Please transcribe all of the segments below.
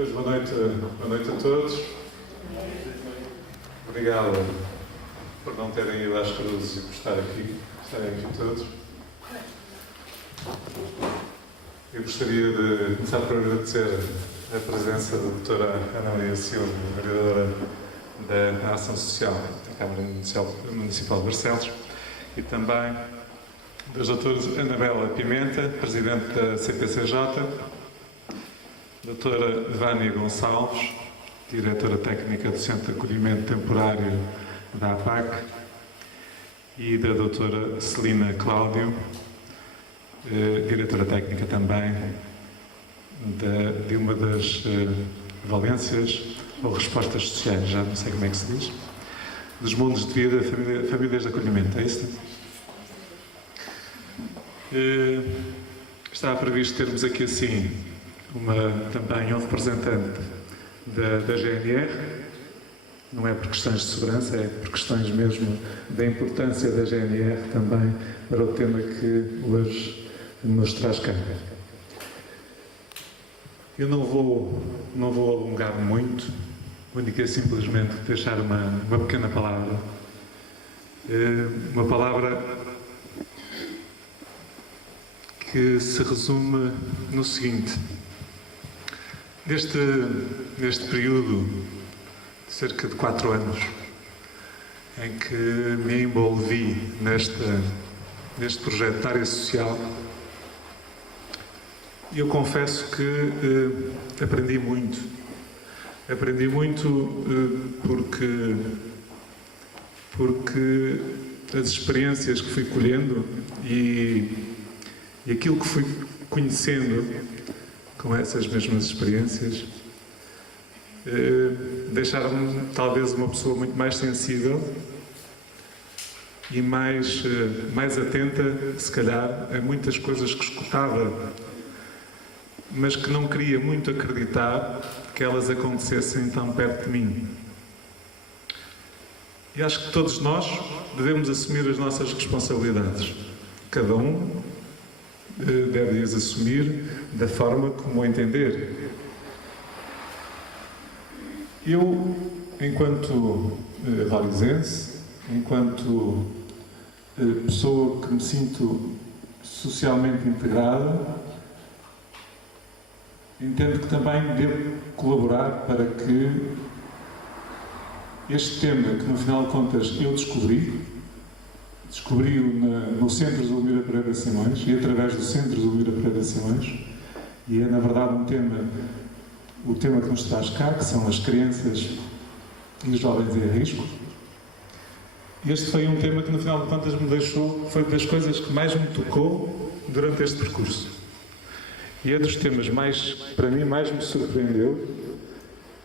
Pois, boa noite a todos. Obrigado por não terem ido às cruzes e por estarem aqui todos. Eu gostaria de começar por agradecer a presença da doutora Ana Maria Silva, vereadora da Ação Social da Câmara Municipal de Barcelos, e também das doutoras Anabela Pimenta, presidente da CPCJ, doutora Vânia Gonçalves, diretora técnica do Centro de Acolhimento Temporário da APAC, e da doutora Celina Cláudio, diretora técnica também de uma das valências ou respostas sociais, já não sei como é que se diz, dos mundos de vida, famílias de acolhimento, é isso? Estava previsto termos aqui assim também um representante da GNR, não é por questões de segurança, é por questões mesmo da importância da GNR também para o tema que hoje nos traz cá. Eu não vou alongar muito, única e simplesmente deixar uma pequena palavra. Uma palavra que se resume no seguinte: neste período de cerca de 4 anos em que me envolvi neste projeto de área social, eu confesso que aprendi muito. Aprendi muito porque as experiências que fui colhendo e aquilo que fui conhecendo com essas mesmas experiências deixaram-me talvez uma pessoa muito mais sensível e mais atenta, se calhar, a muitas coisas que escutava, mas que não queria muito acreditar que elas acontecessem tão perto de mim. E acho que todos nós devemos assumir as nossas responsabilidades. Cada um deve as assumir da forma como entender. Eu, enquanto rorizense, enquanto pessoa que me sinto socialmente integrada, entendo que também devo colaborar para que este tema, que no final de contas eu descobri-o no Centro Zulmira Pereira Simões e através do Centro Zulmira Pereira Simões, e é na verdade o tema que nos traz cá, que são as crianças e os jovens em risco. Este foi um tema que no final de contas foi das coisas que mais me tocou durante este percurso. E é dos temas para mim, mais me surpreendeu,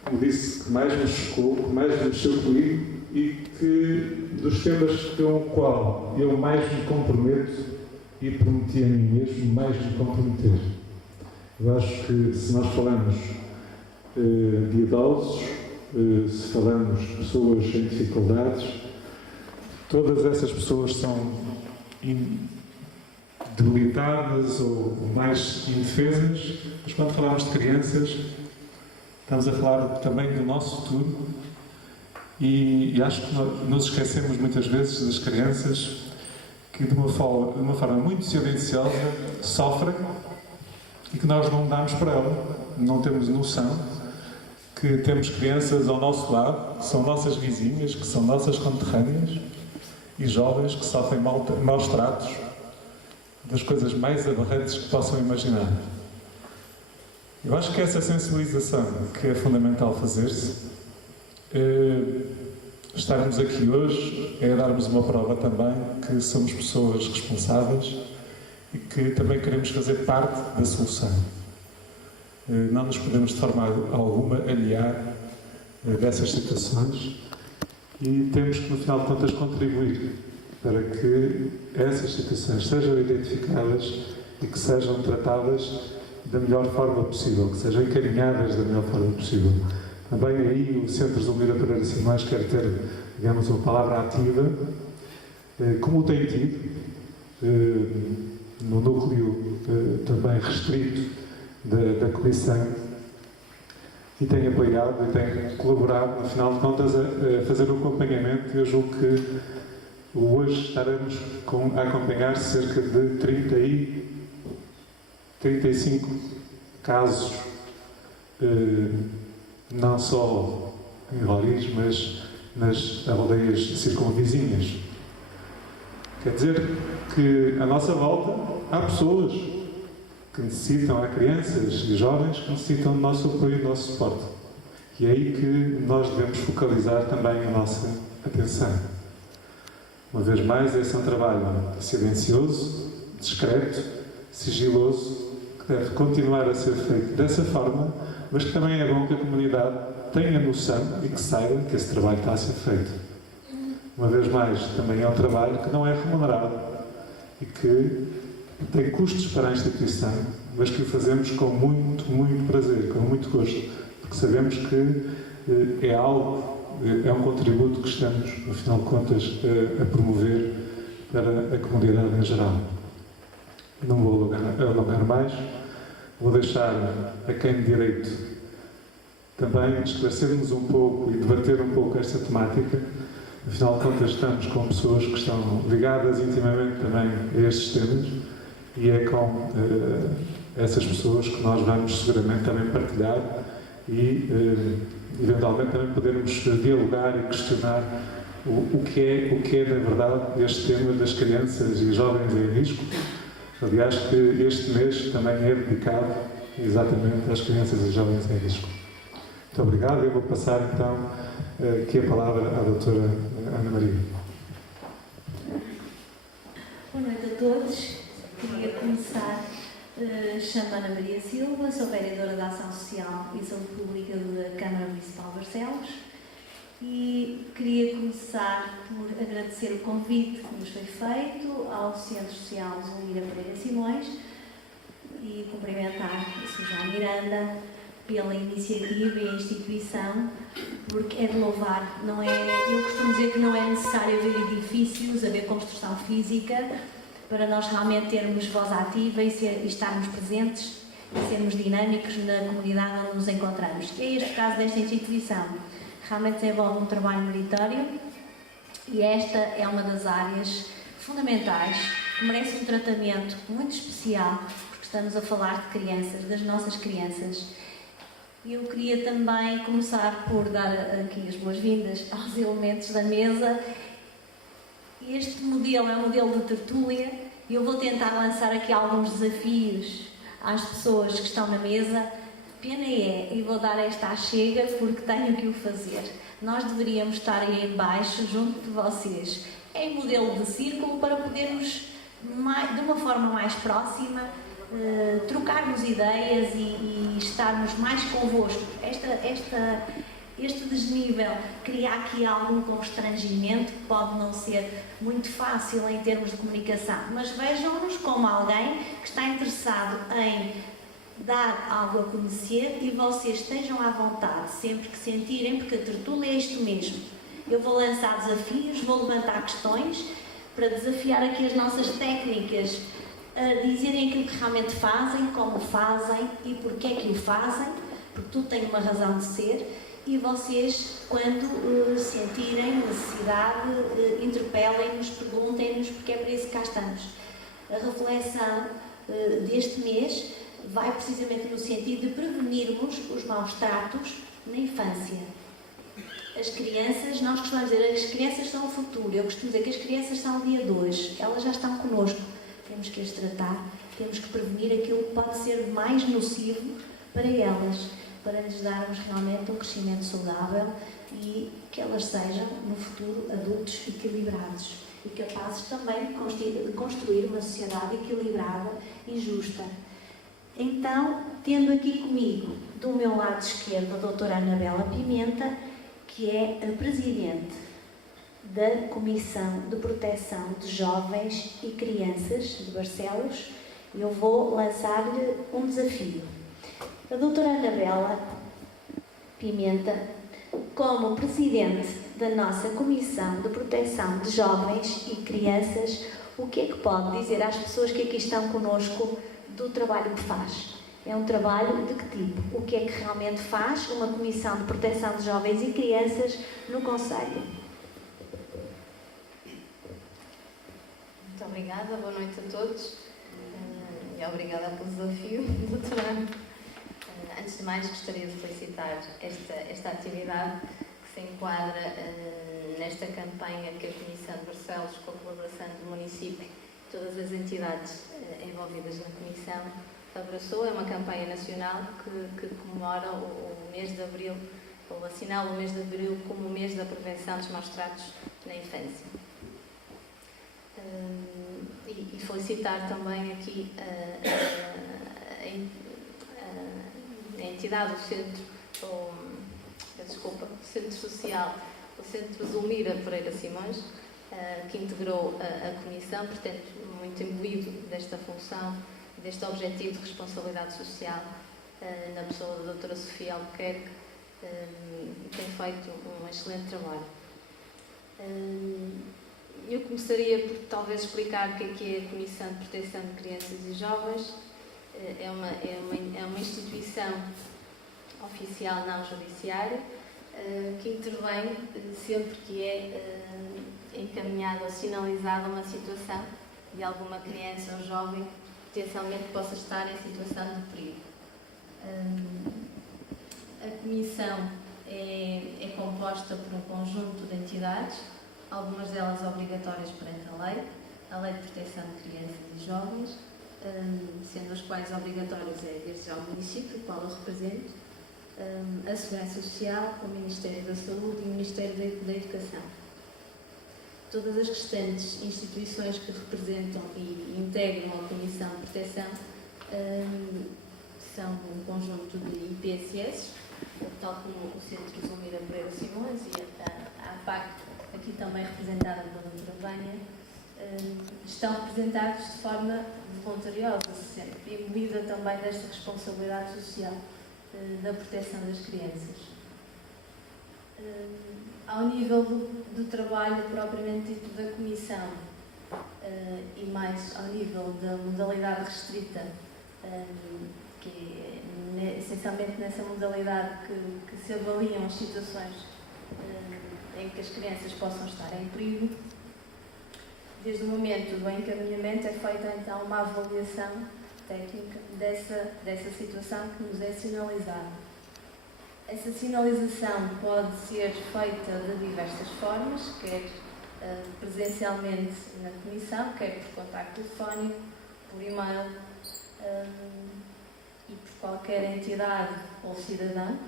como disse, que mais me chocou, que mais me mexeu comigo, e que dos temas com o qual eu mais me comprometo e prometi a mim mesmo mais me comprometer. Eu acho que se nós falamos de idosos, se falamos de pessoas em dificuldades, todas essas pessoas são debilitadas ou mais indefesas, mas quando falamos de crianças, estamos a falar também do nosso futuro, e acho que nos esquecemos muitas vezes das crianças que de uma forma muito silenciosa sofrem e que nós não damos para ela, não temos noção que temos crianças ao nosso lado, que são nossas vizinhas, que são nossas conterrâneas, e jovens que sofrem maus tratos, das coisas mais aberrantes que possam imaginar. Eu acho que essa sensibilização que é fundamental fazer-se, estarmos aqui hoje é darmos uma prova também que somos pessoas responsáveis e que também queremos fazer parte da solução. Não nos podemos de forma alguma aliar dessas situações e temos que no final de contas contribuir para que essas situações sejam identificadas e que sejam tratadas da melhor forma possível, que sejam encaminhadas da melhor forma possível. Também aí o Centro Zulmira Pereira Simões quer ter, digamos, uma palavra ativa, como tem tido, no núcleo também restrito da Comissão, e tem apoiado e tem colaborado, no final de contas, a fazer o acompanhamento. Eu julgo que hoje estaremos a acompanhar cerca de 35 casos, não só em Roriz, mas nas aldeias circunvizinhas. Quer dizer que, à nossa volta, há pessoas que necessitam, há crianças e jovens que necessitam do nosso apoio e do nosso suporte. E é aí que nós devemos focalizar também a nossa atenção. Uma vez mais, esse é um trabalho silencioso, discreto, sigiloso, que deve continuar a ser feito dessa forma, mas que também é bom que a comunidade tenha noção e que saiba que esse trabalho está a ser feito. Uma vez mais, também é um trabalho que não é remunerado e que tem custos para a instituição, mas que o fazemos com muito, muito prazer, com muito gosto, porque sabemos que é um contributo que estamos, no final de contas, a promover para a comunidade em geral. Não vou alongar mais, vou deixar a quem de direito também esclarecermos um pouco e debater um pouco esta temática. Afinal de contas, estamos com pessoas que estão ligadas intimamente também a estes temas e é com essas pessoas que nós vamos seguramente também partilhar e eventualmente também podermos dialogar e questionar o que é na verdade este tema das crianças e jovens em risco. Aliás, que este mês também é dedicado exatamente às crianças e jovens em risco. Muito obrigado. Eu vou passar então aqui a palavra à doutora Ana Maria. Boa noite a todos. Queria começar, chamo Ana Maria Silva, sou vereadora da Ação Social e Saúde Pública da Câmara Municipal de Barcelos e queria começar por agradecer o convite que nos foi feito ao Centro Social Zulmira Pereira Simões e cumprimentar a Sra. Miranda pela iniciativa e a instituição, porque é de louvar. Não é, eu costumo dizer que não é necessário haver edifícios, haver construção física, para nós realmente termos voz ativa e estarmos presentes e sermos dinâmicos na comunidade onde nos encontramos. É este caso desta instituição. Realmente desenvolve um trabalho meritório e esta é uma das áreas fundamentais que merece um tratamento muito especial, porque estamos a falar de crianças, das nossas crianças. E eu queria também começar por dar aqui as boas-vindas aos elementos da mesa. Este modelo é um modelo de tertúlia e eu vou tentar lançar aqui alguns desafios às pessoas que estão na mesa. Pena é, e vou dar esta à chega porque tenho que o fazer. Nós deveríamos estar aí em baixo, junto de vocês, em modelo de círculo, para podermos, de uma forma mais próxima, trocarmos ideias e estarmos mais convosco. Este desnível cria aqui algum constrangimento que pode não ser muito fácil em termos de comunicação, mas vejam-nos como alguém que está interessado em dar algo a conhecer e vocês estejam à vontade sempre que sentirem, porque a tertúlia é isto mesmo. Eu vou lançar desafios, vou levantar questões para desafiar aqui as nossas técnicas a dizerem aquilo que realmente fazem, como fazem e porque é que o fazem, porque tudo tem uma razão de ser. E vocês, quando sentirem necessidade, interpelem-nos, perguntem-nos, porque é para isso que cá estamos. A reflexão deste mês vai precisamente no sentido de prevenirmos os maus tratos na infância. As crianças, nós costumamos dizer, as crianças são o futuro. Eu costumo dizer que as crianças são o dia de hoje. Elas já estão connosco. Temos que as tratar, temos que prevenir aquilo que pode ser mais nocivo para elas, para lhes darmos realmente um crescimento saudável e que elas sejam, no futuro, adultos equilibrados e capazes também de construir uma sociedade equilibrada e justa. Então, tendo aqui comigo, do meu lado esquerdo, a doutora Anabela Pimenta, que é a presidente da Comissão de Proteção de Jovens e Crianças de Barcelos, eu vou lançar-lhe um desafio. A doutora Anabela Pimenta, como presidente da nossa Comissão de Proteção de Jovens e Crianças, o que é que pode dizer às pessoas que aqui estão connosco do trabalho que faz? É um trabalho de que tipo? O que é que realmente faz uma Comissão de Proteção de Jovens e Crianças no Conselho? Muito obrigada, boa noite a todos e obrigada pelo desafio, doutora. Antes de mais, gostaria de felicitar esta atividade que se enquadra nesta campanha que a Comissão de Barcelos, com a colaboração do município e todas as entidades envolvidas na Comissão, abraçou. É uma campanha nacional que comemora o mês de Abril, ou assinala o mês de Abril como o mês da prevenção dos maus tratos na infância. E felicitar também aqui a entidade, o Centro Social, o Centro Zulmira Pereira Simões, que integrou a Comissão, portanto, muito imbuído desta função, deste objetivo de responsabilidade social, na pessoa da doutora Sofia Albuquerque, tem feito um excelente trabalho. Eu começaria por talvez explicar o que é a Comissão de Proteção de Crianças e Jovens. É uma instituição oficial não judiciária que intervém sempre que é encaminhada ou sinalizada uma situação de alguma criança ou jovem potencialmente possa estar em situação de perigo. A Comissão é composta por um conjunto de entidades, algumas delas obrigatórias perante a Lei de Proteção de Crianças e Jovens, sendo as quais obrigatórias é desde já o município, o qual eu represento, a Segurança Social, o Ministério da Saúde e o Ministério da Educação. Todas as restantes instituições que representam e integram a Comissão de Proteção são um conjunto de IPSS, tal como o Centro Zulmira Pereira Simões e a APAC, aqui também representada pela doutora Vânia, estão representados de forma voluntariosa, sempre imbuída também desta responsabilidade social da proteção das crianças. Ao nível do trabalho propriamente dito da Comissão e mais ao nível da modalidade restrita, que é essencialmente nessa modalidade que se avaliam as situações em que as crianças possam estar em perigo. Desde o momento do encaminhamento é feita então uma avaliação técnica dessa situação que nos é sinalizada. Essa sinalização pode ser feita de diversas formas, quer presencialmente na Comissão, quer por contacto telefónico, por e-mail e por qualquer entidade ou cidadão.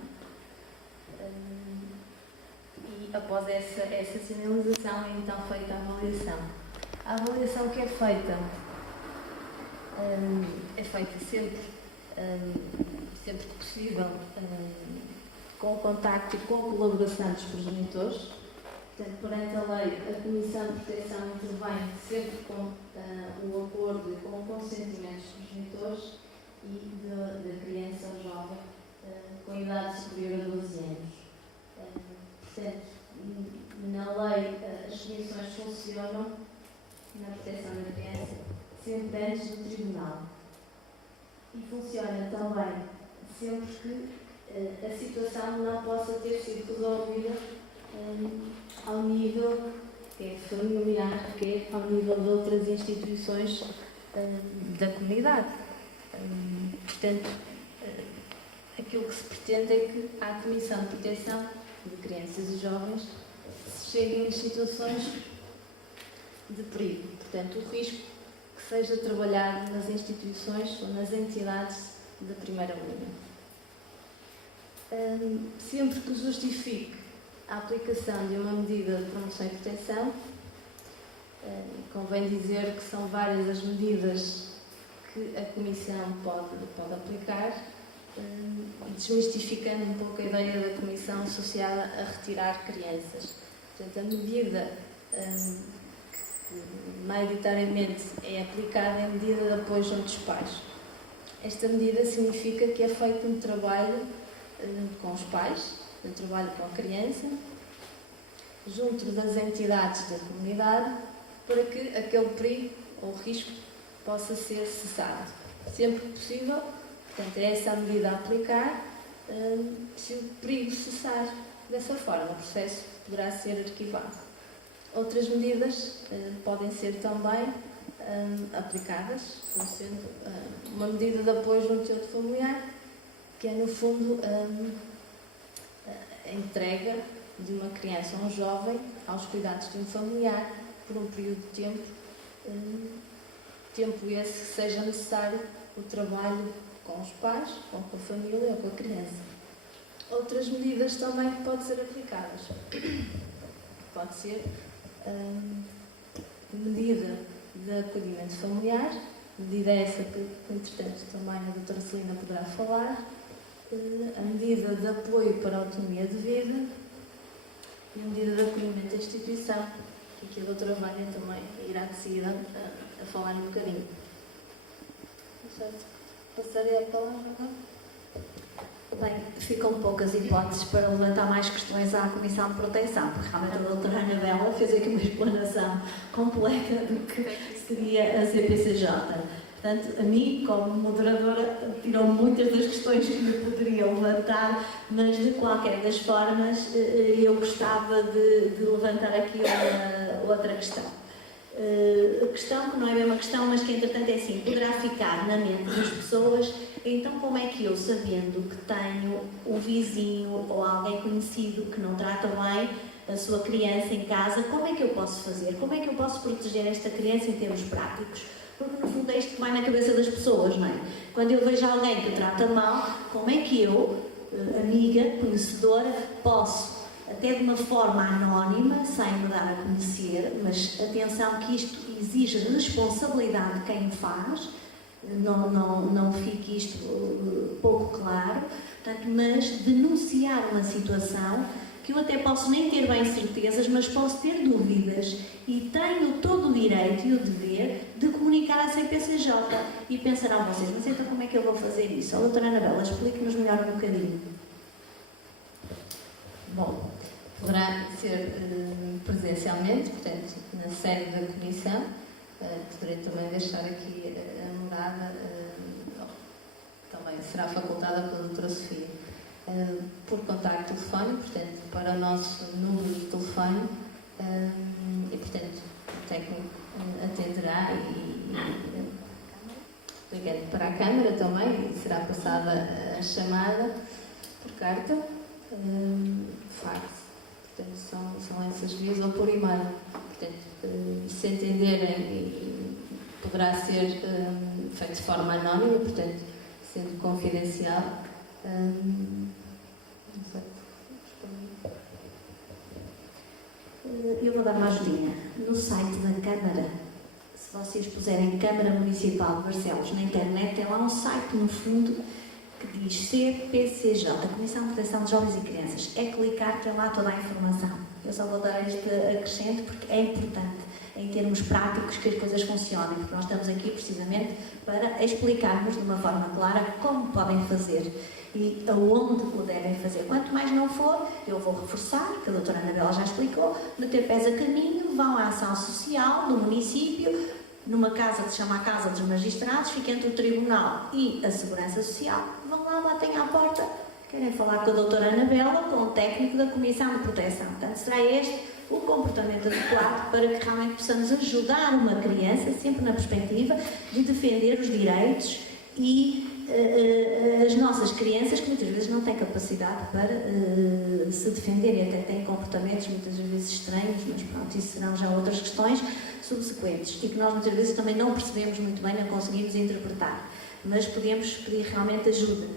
E após essa sinalização é então feita a avaliação. A avaliação que é feita sempre que possível com o contacto e com a colaboração dos progenitores. Portanto, perante a lei, a Comissão de Proteção intervém sempre com o acordo e com o consentimento dos progenitores e da criança ou jovem com idade superior a 12 anos. Portanto, na lei, as comissões funcionam na proteção da criança sempre antes do tribunal. E funciona também sempre que a situação não possa ter sido resolvida ao nível que é familiar, que é ao nível de outras instituições da comunidade. Portanto, aquilo que se pretende é que à Comissão de Proteção de Crianças e Jovens se cheguem a situações de perigo. Portanto, o risco que seja trabalhado nas instituições ou nas entidades da primeira linha. Sempre que justifique a aplicação de uma medida de promoção e proteção, convém dizer que são várias as medidas que a Comissão pode aplicar, desmistificando um pouco a ideia da Comissão associada a retirar crianças. Portanto, a medida que maioritariamente é aplicada é a medida de apoio junto dos pais. Esta medida significa que é feito um trabalho com os pais, um trabalho com a criança, junto das entidades da comunidade, para que aquele perigo ou risco possa ser cessado. Sempre que possível, Portanto, é essa a medida a aplicar. Se o perigo cessar dessa forma, o processo poderá ser arquivado. Outras medidas podem ser também aplicadas, como sendo uma medida de apoio junto familiar, que é, no fundo, a entrega de uma criança ou um jovem aos cuidados de um familiar por um período de tempo esse que seja necessário o trabalho com os pais, ou com a família, ou com a criança. Outras medidas também que podem ser aplicadas. Pode ser medida de acolhimento familiar, medida essa que, entretanto, também a doutora Celina poderá falar, a medida de apoio para a autonomia de vida e a medida de acolhimento da instituição, e que a doutora Vânia também irá de seguida a falar um bocadinho. Passarei a palavra agora. Bem, ficam poucas hipóteses para levantar mais questões à Comissão de Proteção, porque realmente a doutora Anabela fez aqui uma explanação completa do que seria a CPCJ. Portanto, a mim, como moderadora, tirou muitas das questões que me poderia levantar, mas de qualquer das formas eu gostava de levantar aqui outra questão. A questão que não é bem uma questão, mas que entretanto é assim, poderá ficar na mente das pessoas. Então, como é que eu, sabendo que tenho um vizinho ou alguém conhecido que não trata bem a sua criança em casa, como é que eu posso fazer? Como é que eu posso proteger esta criança em termos práticos? Porque, no fundo, é isto que vai na cabeça das pessoas, não é? Quando eu vejo alguém que o trata mal, como é que eu, amiga, conhecedora, posso, até de uma forma anónima, sem me dar a conhecer, mas atenção que isto exige responsabilidade de quem o faz, não fique isto pouco claro, portanto, mas denunciar uma situação que eu até posso nem ter bem certezas, mas posso ter dúvidas e tenho todo o direito e o dever de comunicar à CPCJ. E pensarão vocês, mas então como é que eu vou fazer isso? A doutora Anabela, explique-nos melhor um bocadinho. Bom, poderá ser presencialmente, portanto, na sede da Comissão. Poderei também deixar aqui a morada, também será facultada pela doutora Sofia, por contacto telefónico, portanto, para o nosso número de telefone, e, portanto, o técnico atenderá ligando para a Câmara também, e será passada a chamada por carta, fax, portanto, são essas vias, ou por e-mail. Portanto, se entenderem, poderá ser feito de forma anónima, portanto, sendo confidencial. Não sei. Eu vou dar uma ajudinha. No site da Câmara, se vocês puserem Câmara Municipal de Barcelos na internet, tem lá um site, no fundo, que diz CPCJ, Comissão de Proteção de Jovens e Crianças. É clicar, tem lá toda a informação. Eu só vou dar este acrescento porque é importante, em termos práticos, que as coisas funcionem, porque nós estamos aqui precisamente para explicarmos de uma forma clara como podem fazer e aonde o devem fazer. Quanto mais não for, eu vou reforçar, que a doutora Anabela já explicou, meter pés a caminho, vão à ação social do município, numa casa que se chama a Casa dos Magistrados, fica entre o Tribunal e a Segurança Social, vão lá, batem à porta, querem falar com a doutora Anabela, com o técnico da Comissão de Proteção. Portanto, será este o comportamento adequado para que realmente possamos ajudar uma criança, sempre na perspectiva de defender os direitos e as nossas crianças, que muitas vezes não têm capacidade para se defender e até têm comportamentos muitas vezes estranhos, mas pronto, isso serão já outras questões subsequentes e que nós muitas vezes também não percebemos muito bem, não conseguimos interpretar, mas podemos pedir realmente ajuda.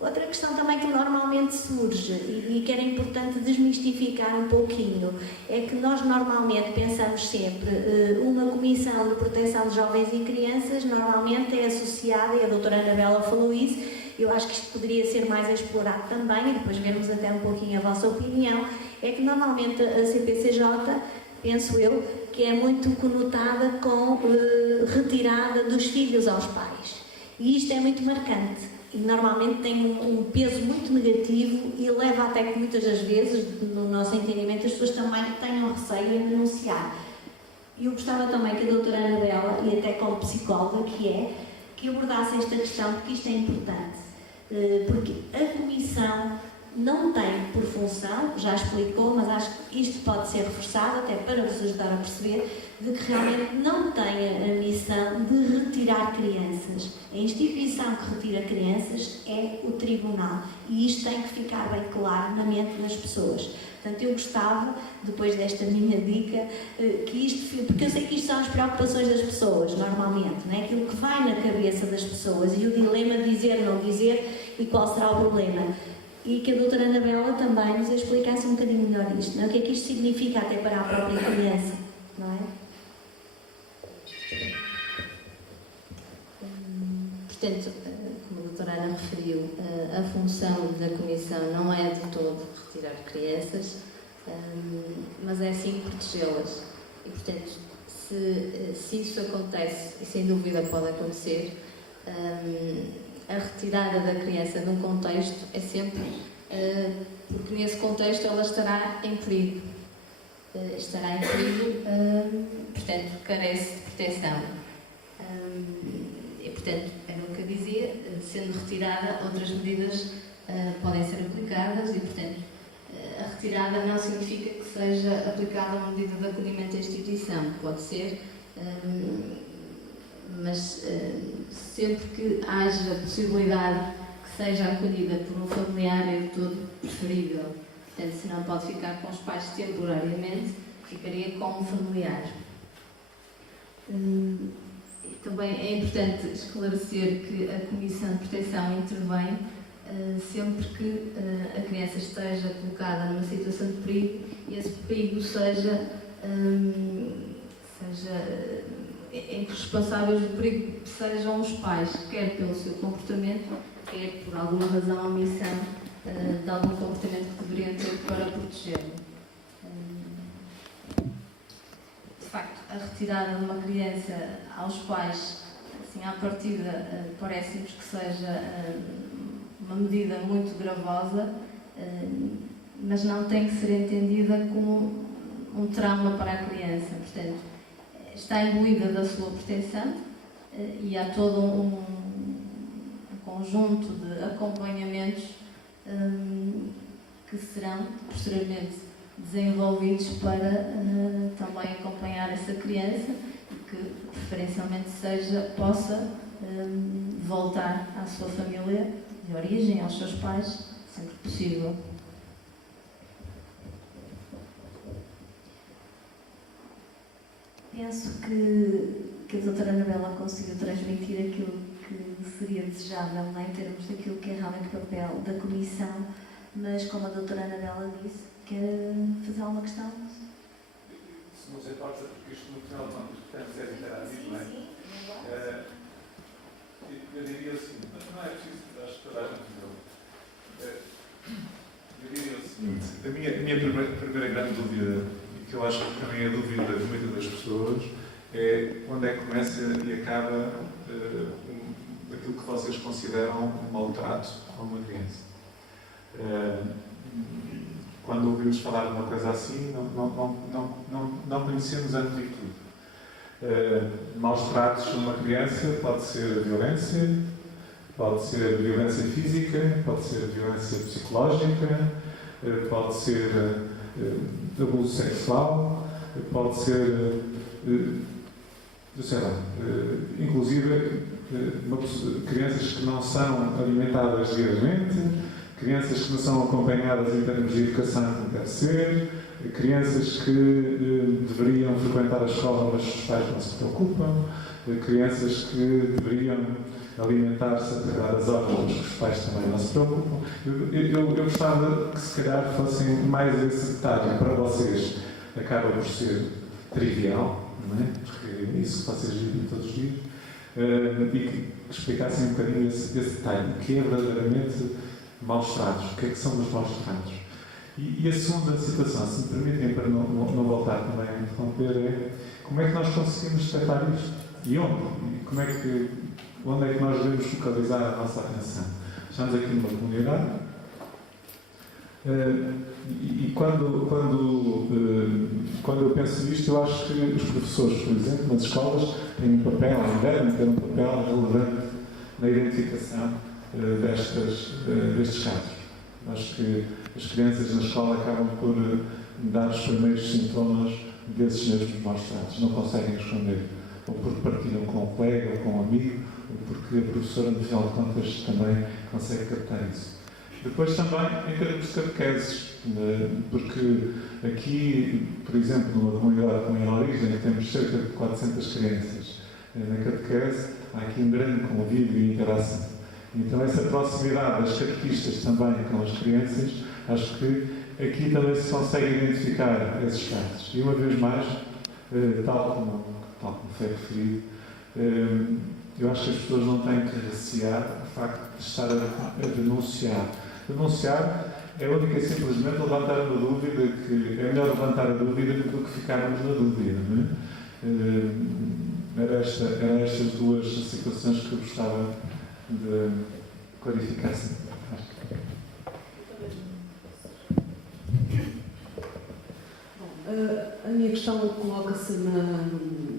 Outra questão também que normalmente surge e que era importante desmistificar um pouquinho é que nós normalmente pensamos sempre uma comissão de proteção de jovens e crianças normalmente é associada, e a doutora Anabela falou isso, eu acho que isto poderia ser mais explorado também e depois vermos até um pouquinho a vossa opinião, é que normalmente a CPCJ, penso eu, que é muito conotada com retirada dos filhos aos pais e isto é muito marcante. E normalmente tem um peso muito negativo e leva até que muitas das vezes, no nosso entendimento, as pessoas também tenham receio em denunciar. E eu gostava também que a doutora Anabela, e até como psicóloga que é, que abordasse esta questão, porque isto é importante. Porque a Comissão não tem por função, já explicou, mas acho que isto pode ser reforçado até para vos ajudar a perceber, de que realmente não tem a missão de retirar crianças. A instituição que retira crianças é o Tribunal e isto tem que ficar bem claro na mente das pessoas. Portanto, eu gostava, depois desta minha dica, que isto, porque eu sei que isto são as preocupações das pessoas, normalmente, não é? Aquilo que vai na cabeça das pessoas e o dilema de dizer, não dizer e qual será o problema. E que a doutora Anabela também nos explicasse um bocadinho melhor isto, não é? O que é que isto significa até para a própria criança, não é? Portanto, como a doutora Ana referiu, a função da Comissão não é de todo retirar crianças, mas é sim protegê-las. E, portanto, se isso acontece, e sem dúvida pode acontecer, a retirada da criança de um contexto é sempre porque nesse contexto ela estará em perigo. Portanto, carece de proteção. E, portanto, era o que eu dizia, sendo retirada, outras medidas podem ser aplicadas e, portanto, a retirada não significa que seja aplicada uma medida de acolhimento à instituição. Pode ser, mas sempre que haja possibilidade que seja acolhida por um familiar é de todo preferível. Portanto, se não pode ficar com os pais temporariamente, ficaria com um familiar. Também é importante esclarecer que a Comissão de Proteção intervém sempre que a criança esteja colocada numa situação de perigo e esse perigo seja em que os responsáveis do perigo sejam os pais, quer pelo seu comportamento, quer por alguma razão ou omissão de algum comportamento que deveriam ter para protegê-lo. De facto, a retirada de uma criança aos pais, assim, à partida, parece-nos que seja uma medida muito gravosa, mas não tem que ser entendida como um trauma para a criança. Portanto, está imbuída da sua proteção e há todo um conjunto de acompanhamentos que serão posteriormente desenvolvidos para também acompanhar essa criança e que preferencialmente possa voltar à sua família de origem, aos seus pais, sempre possível. Penso que a doutora Anabela conseguiu transmitir aquilo que seria desejável, não é? Em termos daquilo que é realmente o papel da Comissão, mas como a doutora Anabela disse, quer fazer alguma questão? Se não se importa, porque isto no final de contas é interativo, não é? Sim. Eu diria o seguinte, mas não é preciso, acho que toda a gente viu. Eu diria o seguinte, a minha primeira grande dúvida, e que eu acho que também é a dúvida de muitas das pessoas, é onde é que começa e acaba aquilo que vocês consideram um maltrato a uma criança. Quando ouvimos falar de uma coisa assim, não conhecemos a amplitude. Maus tratos a uma criança pode ser violência física, pode ser violência psicológica, pode ser abuso sexual, pode ser, sei lá, inclusive crianças que não são alimentadas diariamente, crianças que não são acompanhadas em termos de educação como deve ser, crianças que deveriam frequentar a escola mas os pais não se preocupam, crianças que deveriam alimentar-se a pegar as horas mas os pais também não se preocupam. Eu gostava que se calhar fossem mais esse detalhe para vocês. Acaba por ser trivial, não é? Porque é isso que vocês vivem todos os dias. E que explicassem um bocadinho esse detalhe, o que é verdadeiramente maus tratos, o que é que são os maus tratos. E a segunda situação, se me permitem, para não voltar também a interromper, é como é que nós conseguimos detectar isto? E onde? Onde é que nós devemos focalizar a nossa atenção? Estamos aqui numa comunidade, E quando eu penso nisto, eu acho que os professores, por exemplo, nas escolas, têm um papel, devem ter um papel relevante na identificação destes casos. Acho que as crianças na escola acabam por dar os primeiros sintomas desses mesmos maus-tratos, não conseguem esconder, ou porque partilham com um colega, ou com um amigo, ou porque a professora, no final de contas, também consegue captar isso. Depois também, em termos de catequeses, porque aqui, por exemplo, numa comunidade com a minha origem, temos cerca de 400 crianças. Na catequese, há aqui um grande convívio e interação. Então, essa proximidade das catequistas também com as crianças, acho que aqui também se consegue identificar esses casos. E, uma vez mais, tal como foi referido, eu acho que as pessoas não têm que recear o facto de estar a denunciar. Denunciar é única e simplesmente levantar uma dúvida, que é melhor levantar a dúvida do que ficarmos na dúvida. Não é? Eram estas duas situações que eu gostava de clarificar. A minha questão coloca-se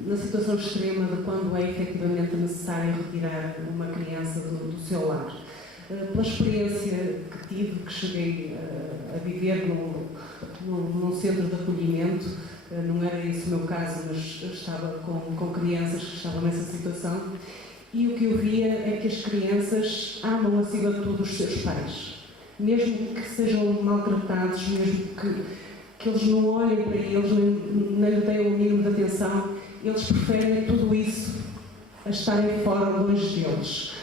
na situação extrema de quando é efetivamente necessário retirar uma criança do seu lar. Pela experiência que tive, que cheguei a viver num centro de acolhimento, não era esse o meu caso, mas estava com crianças que estavam nessa situação, e o que eu via é que as crianças amam acima de tudo os seus pais. Mesmo que sejam maltratados, mesmo que eles não olhem para eles, nem lhe deem o mínimo de atenção, eles preferem tudo isso a estarem fora, longe deles.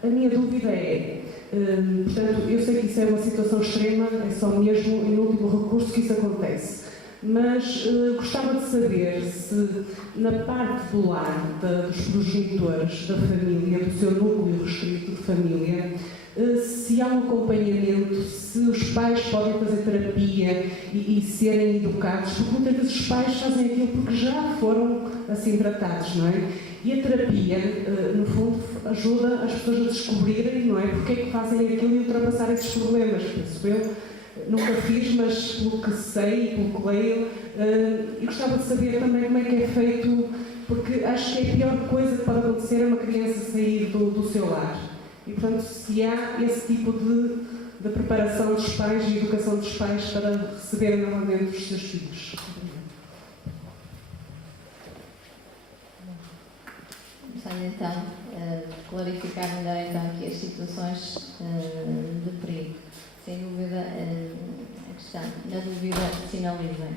A minha dúvida portanto, eu sei que isso é uma situação extrema, é só mesmo em último recurso que isso acontece, mas gostava de saber se na parte do lar, dos progenitores, da família, do seu núcleo restrito de família, se há um acompanhamento, se os pais podem fazer terapia e serem educados, porque muitas vezes os pais fazem aquilo porque já foram assim tratados, não é? E a terapia, no fundo, ajuda as pessoas a descobrirem, não é? Porque é que fazem aquilo e ultrapassar esses problemas, penso eu. Nunca fiz, mas pelo que sei, pelo que leio, e gostava de saber também como é que é feito, porque acho que é a pior coisa que pode acontecer é uma criança sair do seu lar. E, portanto, se há esse tipo de preparação dos pais e educação dos pais para receberem novamente os seus filhos. Começando então a clarificar melhor então aqui as situações de perigo. Sem dúvida, a questão, na dúvida, sinalizem.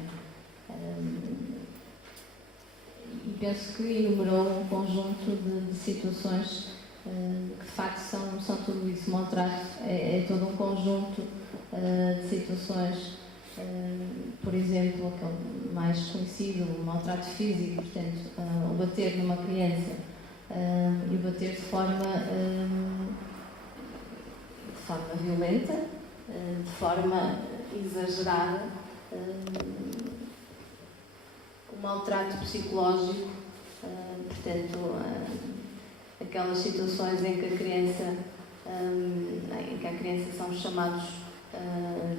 E penso que enumerou um conjunto de situações que de facto são tudo isso. Maltrato é todo um conjunto de situações, por exemplo, aquele mais conhecido, o maltrato físico, portanto, o bater numa criança e o bater de forma violenta, de forma exagerada, o maltrato psicológico, portanto, aquelas situações em que a criança são chamados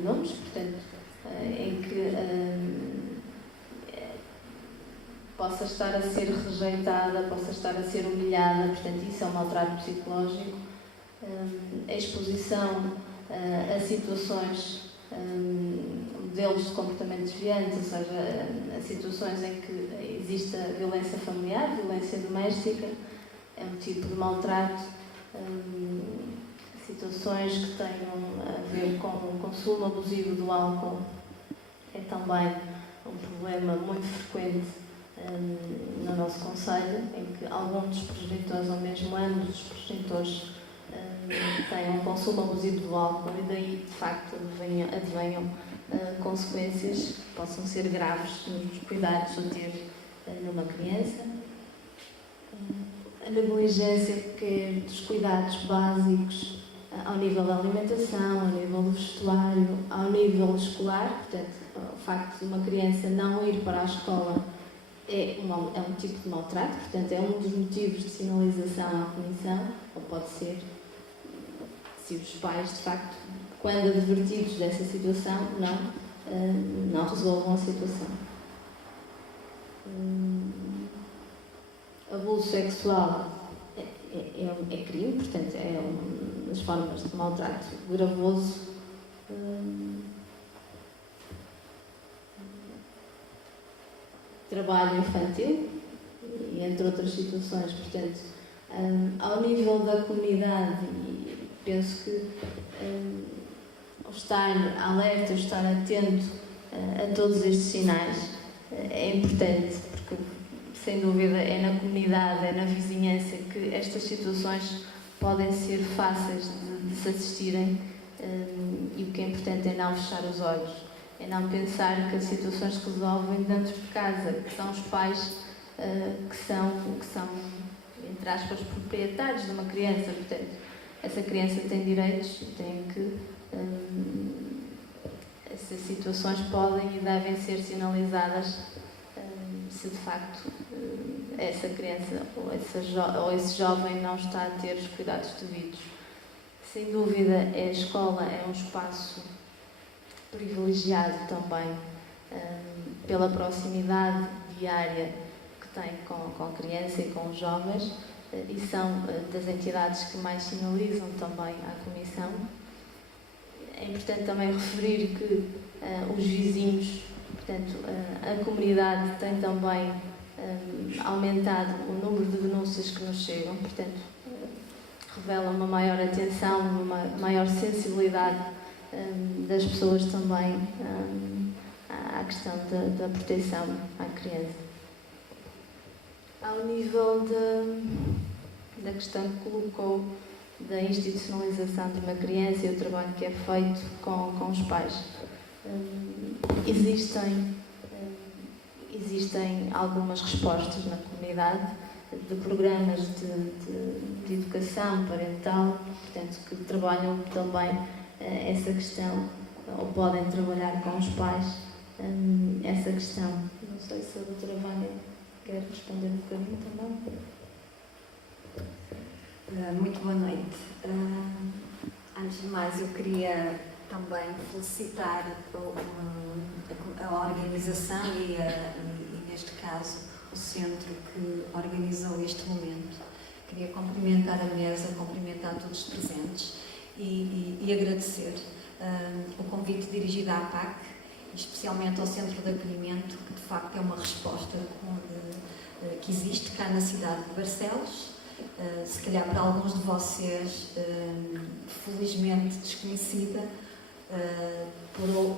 nomes, portanto, em que possa estar a ser rejeitada, possa estar a ser humilhada, portanto, isso é um maltrato psicológico. A exposição a situações, modelos de comportamento desviante, ou seja, a situações em que existe a violência familiar, violência doméstica, é um tipo de maltrato. Situações que tenham a ver com o consumo abusivo do álcool é também um problema muito frequente no nosso concelho, em que alguns dos progenitores, ou mesmo ambos os progenitores, têm um consumo abusivo do álcool e daí, de facto, advenham consequências que possam ser graves nos cuidados a ter numa criança. A negligência dos cuidados básicos ao nível da alimentação, ao nível do vestuário, ao nível escolar, portanto, o facto de uma criança não ir para a escola é um tipo de maltrato, portanto, é um dos motivos de sinalização à punição, ou pode ser, se os pais, de facto, quando advertidos dessa situação, não resolvam a situação. Abuso sexual é crime, portanto, é uma das formas de maltrato gravoso. Trabalho infantil, e entre outras situações, portanto, ao nível da comunidade, e penso que ao estar alerta, estar atento a todos estes sinais é importante, porque sem dúvida é na comunidade, é na vizinhança que estas situações podem ser fáceis de se assistirem, e o que é importante é não fechar os olhos, é não pensar que as situações se resolvem dentro de casa, que são os pais que são, entre aspas, proprietários de uma criança. Portanto, essa criança tem direitos e tem que essas situações podem e devem ser sinalizadas se de facto essa criança ou esse jovem não está a ter os cuidados devidos. Sem dúvida, a escola é um espaço privilegiado também pela proximidade diária que tem com a criança e com os jovens, e são das entidades que mais sinalizam também à Comissão. É importante também referir que os vizinhos, portanto, a comunidade tem também aumentado o número de denúncias que nos chegam, portanto, revela uma maior atenção, uma maior sensibilidade das pessoas também à questão da proteção à criança. Ao nível da questão que colocou da institucionalização de uma criança e o trabalho que é feito com os pais, existem algumas respostas na comunidade de programas de educação parental, portanto, que trabalham também essa questão, ou podem trabalhar com os pais essa questão. Não sei se a doutora Vânia quer responder um bocadinho também. Muito boa noite. Antes de mais, eu queria também felicitar a organização e neste caso, o centro que organizou este momento. Queria cumprimentar a mesa, cumprimentar todos os presentes e agradecer o convite dirigido à APAC, especialmente ao Centro de Acolhimento, que de facto é uma resposta que existe cá na cidade de Barcelos. Se calhar para alguns de vocês, felizmente desconhecida,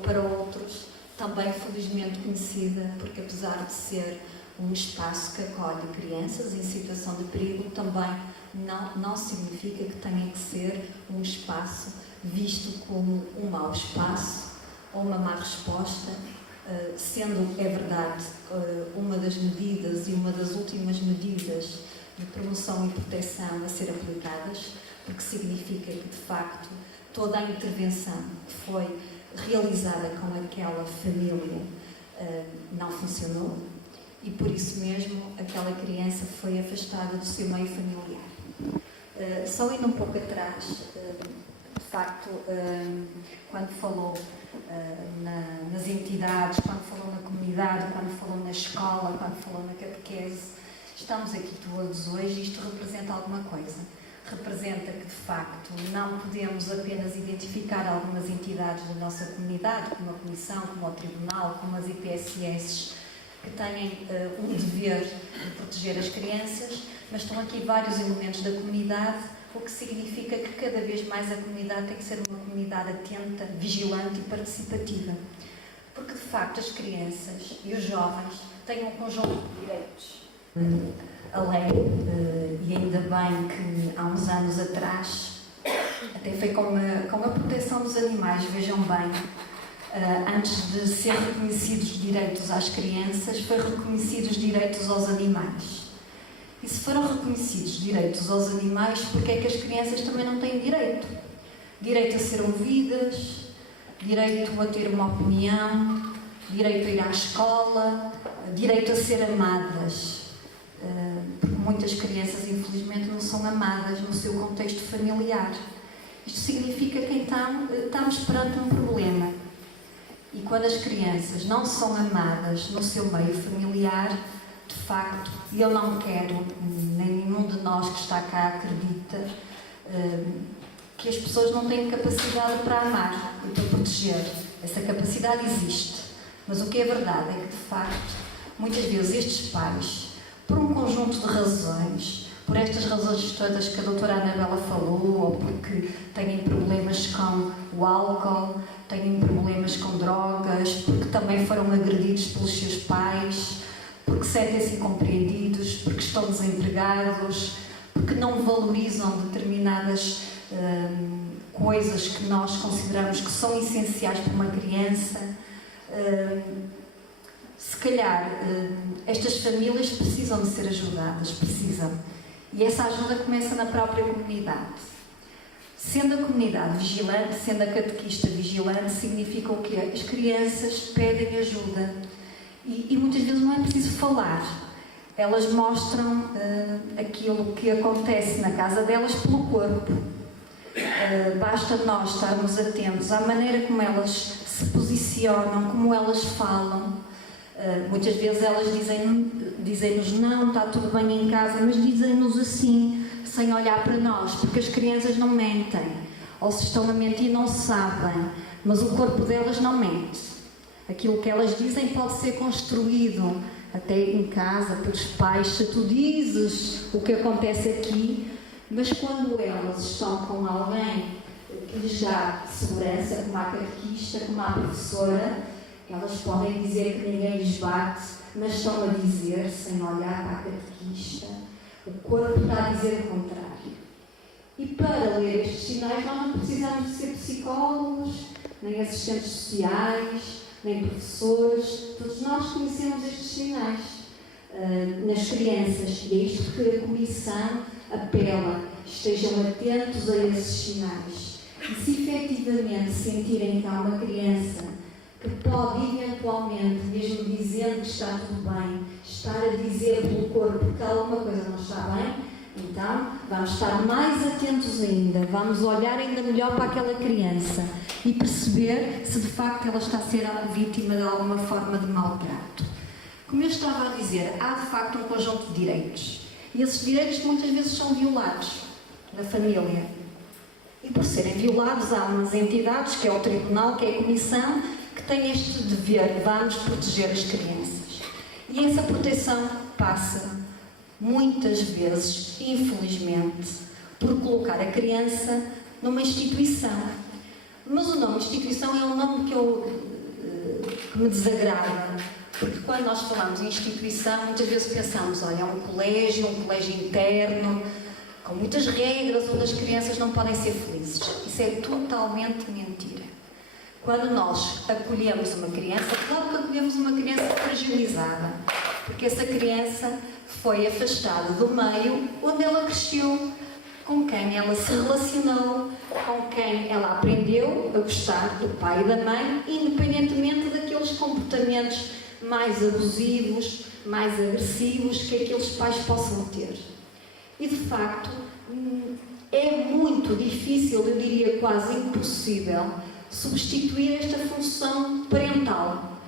para outros também felizmente conhecida, porque apesar de ser um espaço que acolhe crianças em situação de perigo, também não significa que tenha que ser um espaço visto como um mau espaço ou uma má resposta, sendo, é verdade, uma das medidas e uma das últimas medidas de promoção e proteção a ser aplicadas, porque significa que, de facto, toda a intervenção que foi realizada com aquela família não funcionou e, por isso mesmo, aquela criança foi afastada do seu meio familiar. Só indo um pouco atrás, de facto, quando falou nas entidades, quando falou na comunidade, quando falou na escola, quando falou na catequese, estamos aqui todos hoje e isto representa alguma coisa. Representa que, de facto, não podemos apenas identificar algumas entidades da nossa comunidade, como a Comissão, como o Tribunal, como as IPSS, que têm um dever de proteger as crianças, mas estão aqui vários elementos da comunidade, o que significa que cada vez mais a comunidade tem que ser uma comunidade atenta, vigilante e participativa. Porque, de facto, as crianças e os jovens têm um conjunto de direitos. A lei, e ainda bem que há uns anos atrás, até foi com a proteção dos animais, vejam bem, antes de ser reconhecidos direitos às crianças, foi reconhecidos direitos aos animais. E se foram reconhecidos direitos aos animais, porque é que as crianças também não têm direito? Direito a ser ouvidas, direito a ter uma opinião, direito a ir à escola, direito a ser amadas. Porque muitas crianças, infelizmente, não são amadas no seu contexto familiar. Isto significa que então estamos perante um problema. E quando as crianças não são amadas no seu meio familiar, de facto, e eu não quero, nem nenhum de nós que está cá acredita, que as pessoas não têm capacidade para amar e para proteger. Essa capacidade existe. Mas o que é verdade é que, de facto, muitas vezes estes pais, por um conjunto de razões, por estas razões todas que a doutora Anabela falou, ou porque têm problemas com o álcool, têm problemas com drogas, porque também foram agredidos pelos seus pais, porque sentem-se incompreendidos, porque estão desempregados, porque não valorizam determinadas coisas que nós consideramos que são essenciais para uma criança. Se calhar estas famílias precisam de ser ajudadas, precisam. E essa ajuda começa na própria comunidade. Sendo a comunidade vigilante, sendo a catequista vigilante, significa o quê? As crianças pedem ajuda. E muitas vezes não é preciso falar. Elas mostram aquilo que acontece na casa delas pelo corpo. Basta nós estarmos atentos à maneira como elas se posicionam, como elas falam. Muitas vezes elas dizem-nos não, está tudo bem em casa, mas dizem-nos assim, sem olhar para nós, porque as crianças não mentem, ou se estão a mentir não sabem, mas o corpo delas não mente. Aquilo que elas dizem pode ser construído até em casa pelos pais, se tu dizes o que acontece aqui, mas quando elas estão com alguém que lhes dá segurança, como a catequista, como a professora, elas podem dizer que ninguém lhes bate, mas estão a dizer, sem olhar para a catequista, o corpo está a dizer o contrário. E para ler estes sinais, nós não precisamos de ser psicólogos, nem assistentes sociais, nem professores. Todos nós conhecemos estes sinais nas crianças. E é isto que a Comissão apela. Estejam atentos a esses sinais. E se efetivamente sentirem que há uma criança que pode eventualmente, mesmo dizendo que está tudo bem, estar a dizer pelo corpo que alguma coisa não está bem, então vamos estar mais atentos ainda, vamos olhar ainda melhor para aquela criança e perceber se de facto ela está a ser vítima de alguma forma de maltrato. Como eu estava a dizer, há de facto um conjunto de direitos e esses direitos muitas vezes são violados na família. E por serem violados há umas entidades, que é o Tribunal, que é a Comissão, que tem este dever, vamos proteger as crianças. E essa proteção passa, muitas vezes, infelizmente, por colocar a criança numa instituição. Mas o nome instituição é um nome que me desagrada, porque quando nós falamos em instituição, muitas vezes pensamos, olha, é um colégio interno, com muitas regras, onde as crianças não podem ser felizes. Isso é totalmente mentira. Quando nós acolhemos uma criança, claro que acolhemos uma criança fragilizada, porque essa criança foi afastada do meio onde ela cresceu, com quem ela se relacionou, com quem ela aprendeu a gostar do pai e da mãe, independentemente daqueles comportamentos mais abusivos, mais agressivos que aqueles pais possam ter. E de facto, é muito difícil, eu diria quase impossível, substituir esta função parental.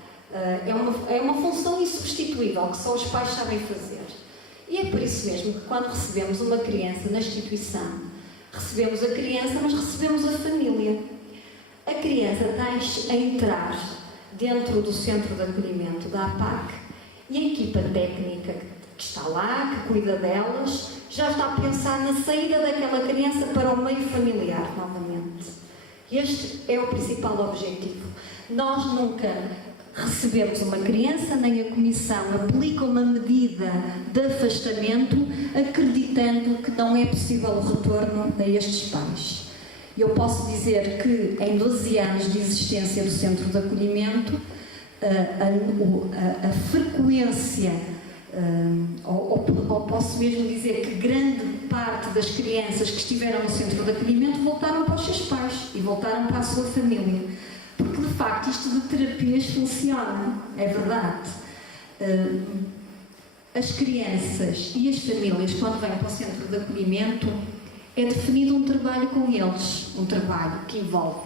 É uma função insubstituível que só os pais sabem fazer. E é por isso mesmo que quando recebemos uma criança na instituição, recebemos a criança, mas recebemos a família. A criança está a entrar dentro do centro de acolhimento da APAC e a equipa técnica que está lá, que cuida delas, já está a pensar na saída daquela criança para o meio familiar novamente. Este é o principal objetivo. Nós nunca recebemos uma criança, nem a Comissão aplica uma medida de afastamento acreditando que não é possível o retorno a estes pais. Eu posso dizer que em 12 anos de existência do Centro de Acolhimento, a frequência, ou posso mesmo dizer que grande parte das crianças que estiveram no Centro de Acolhimento voltaram para os seus pais e voltaram para a sua família. Porque, de facto, isto de terapias funciona, é verdade. As crianças e as famílias, quando vêm para o centro de acolhimento, é definido um trabalho com eles, um trabalho que envolve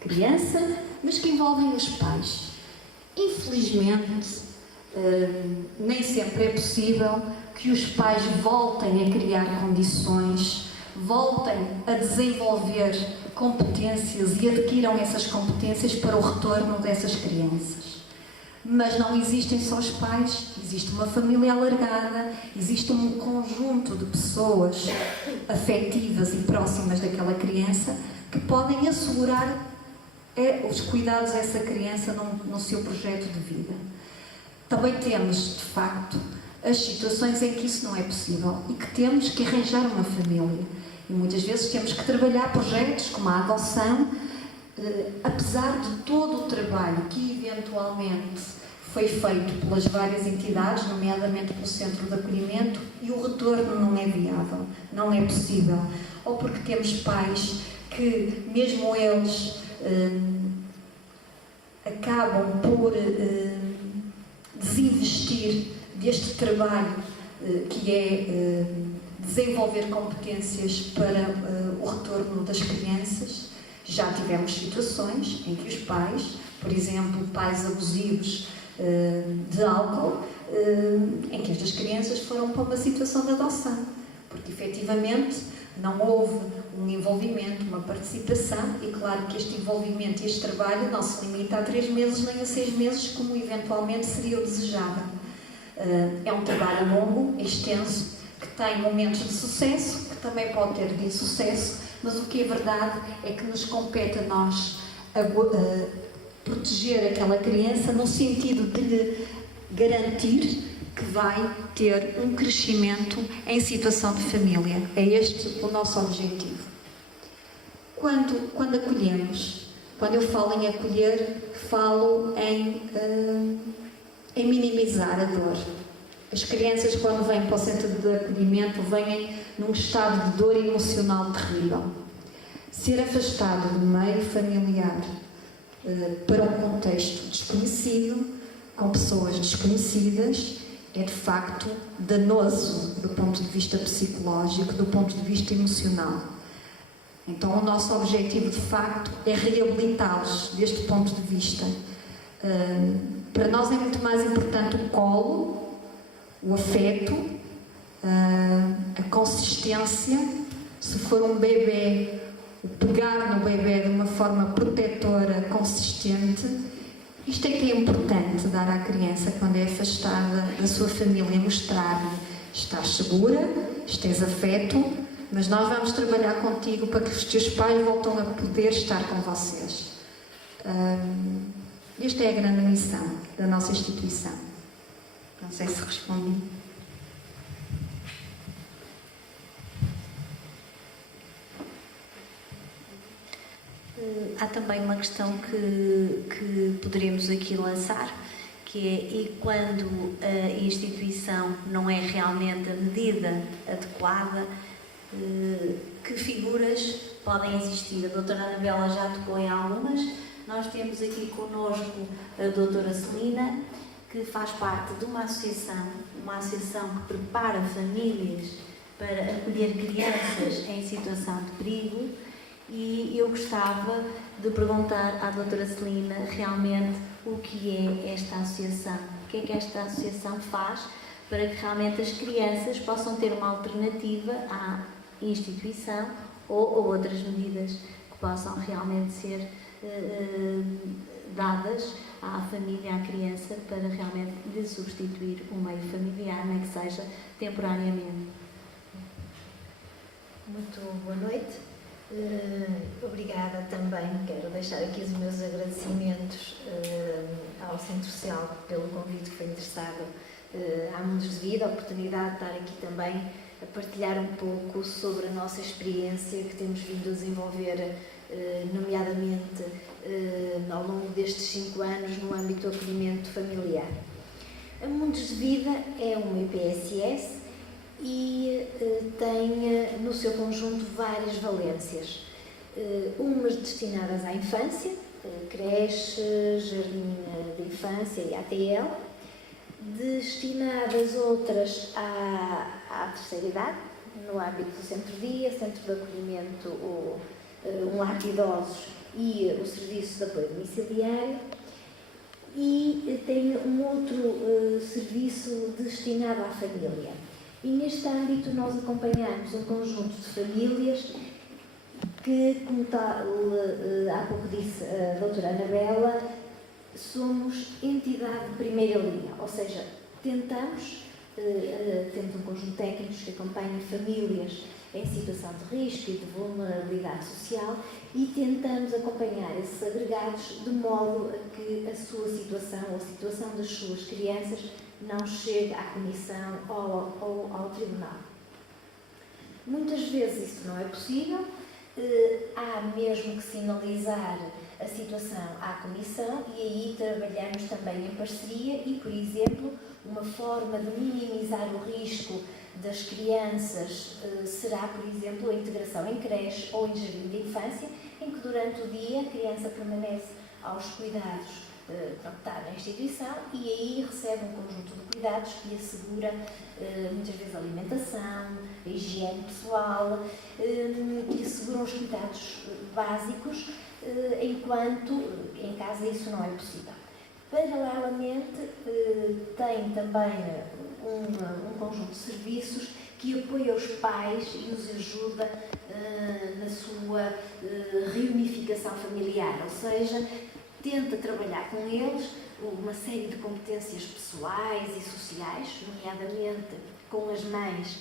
a criança, mas que envolve os pais. Infelizmente, nem sempre é possível que os pais voltem a criar condições, voltem a desenvolver competências e adquiram essas competências para o retorno dessas crianças. Mas não existem só os pais, existe uma família alargada, existe um conjunto de pessoas afetivas e próximas daquela criança que podem assegurar os cuidados dessa criança no seu projeto de vida. Também temos, de facto, as situações em que isso não é possível e que temos que arranjar uma família. E muitas vezes temos que trabalhar projetos como a adoção, apesar de todo o trabalho que eventualmente foi feito pelas várias entidades, nomeadamente pelo Centro de Acolhimento, e o retorno não é viável, não é possível. Ou porque temos pais que, mesmo eles, acabam por desinvestir deste trabalho que é desenvolver competências para o retorno das crianças. Já tivemos situações em que os pais, por exemplo, pais abusivos de álcool, em que estas crianças foram para uma situação de adoção, porque efetivamente não houve um envolvimento, uma participação, e claro que este envolvimento e este trabalho não se limita a 3 meses nem a 6 meses, como eventualmente seria o desejável. É um trabalho longo, extenso, que tem momentos de sucesso, que também pode ter de insucesso, mas o que é verdade é que nos compete a nós proteger aquela criança no sentido de lhe garantir que vai ter um crescimento em situação de família. É este o nosso objetivo. Quando acolhemos, quando eu falo em acolher, falo em minimizar a dor. As crianças, quando vêm para o centro de acolhimento, vêm num estado de dor emocional terrível. Ser afastado do meio familiar para um contexto desconhecido, com pessoas desconhecidas, é de facto danoso do ponto de vista psicológico, do ponto de vista emocional. Então o nosso objetivo de facto é reabilitá-los deste ponto de vista. Para nós é muito mais importante o colo, o afeto, a consistência. Se for um bebê, o pegar no bebê de uma forma protetora, consistente. Isto é que é importante dar à criança quando é afastada da sua família, mostrar-lhe: estás segura, tens afeto, mas nós vamos trabalhar contigo para que os teus pais voltem a poder estar com vocês. Esta é a grande missão da nossa instituição. Não sei se respondi. Há também uma questão que poderíamos aqui lançar, que é: e quando a instituição não é realmente a medida adequada, que figuras podem existir? A doutora Anabela já tocou em algumas. Nós temos aqui connosco a doutora Celina, que faz parte de uma associação que prepara famílias para acolher crianças em situação de perigo. E eu gostava de perguntar à doutora Celina realmente o que é esta associação, o que é que esta associação faz para que realmente as crianças possam ter uma alternativa à instituição ou outras medidas que possam realmente ser dadas à família, à criança, para realmente lhe substituir o meio familiar, nem que seja temporariamente. Muito boa noite. Obrigada também, quero deixar aqui os meus agradecimentos ao Centro Social pelo convite que foi interessado à Mundos de Vida, a oportunidade de estar aqui também a partilhar um pouco sobre a nossa experiência que temos vindo a desenvolver, nomeadamente ao longo destes 5 anos no âmbito do acolhimento familiar. A Mundos de Vida é uma IPSS e tem no seu conjunto várias valências, umas destinadas à infância, creche, jardim de infância e ATL, destinadas outras à terceira idade, no âmbito do centro-dia, centro de acolhimento, um lar de idosos e o serviço de apoio domiciliário. E tem um outro serviço destinado à família. E neste âmbito nós acompanhamos um conjunto de famílias que, como tal, há pouco disse a doutora Anabela, somos entidade de primeira linha, ou seja, temos um conjunto de técnicos que acompanham famílias em situação de risco e de vulnerabilidade social e tentamos acompanhar esses agregados de modo a que a sua situação ou a situação das suas crianças não chegue à comissão ou ao tribunal. Muitas vezes isso não é possível, há mesmo que sinalizar a situação à comissão e aí trabalhamos também em parceria e, por exemplo, uma forma de minimizar o risco das crianças será, por exemplo, a integração em creche ou em jardim de infância, em que durante o dia a criança permanece aos cuidados está na instituição e aí recebe um conjunto de cuidados que assegura muitas vezes a alimentação, a higiene pessoal, que asseguram os cuidados básicos, enquanto em casa isso não é possível. Paralelamente, tem também um conjunto de serviços que apoia os pais e os ajuda na sua reunificação familiar, ou seja, tenta trabalhar com eles uma série de competências pessoais e sociais, nomeadamente com as mães,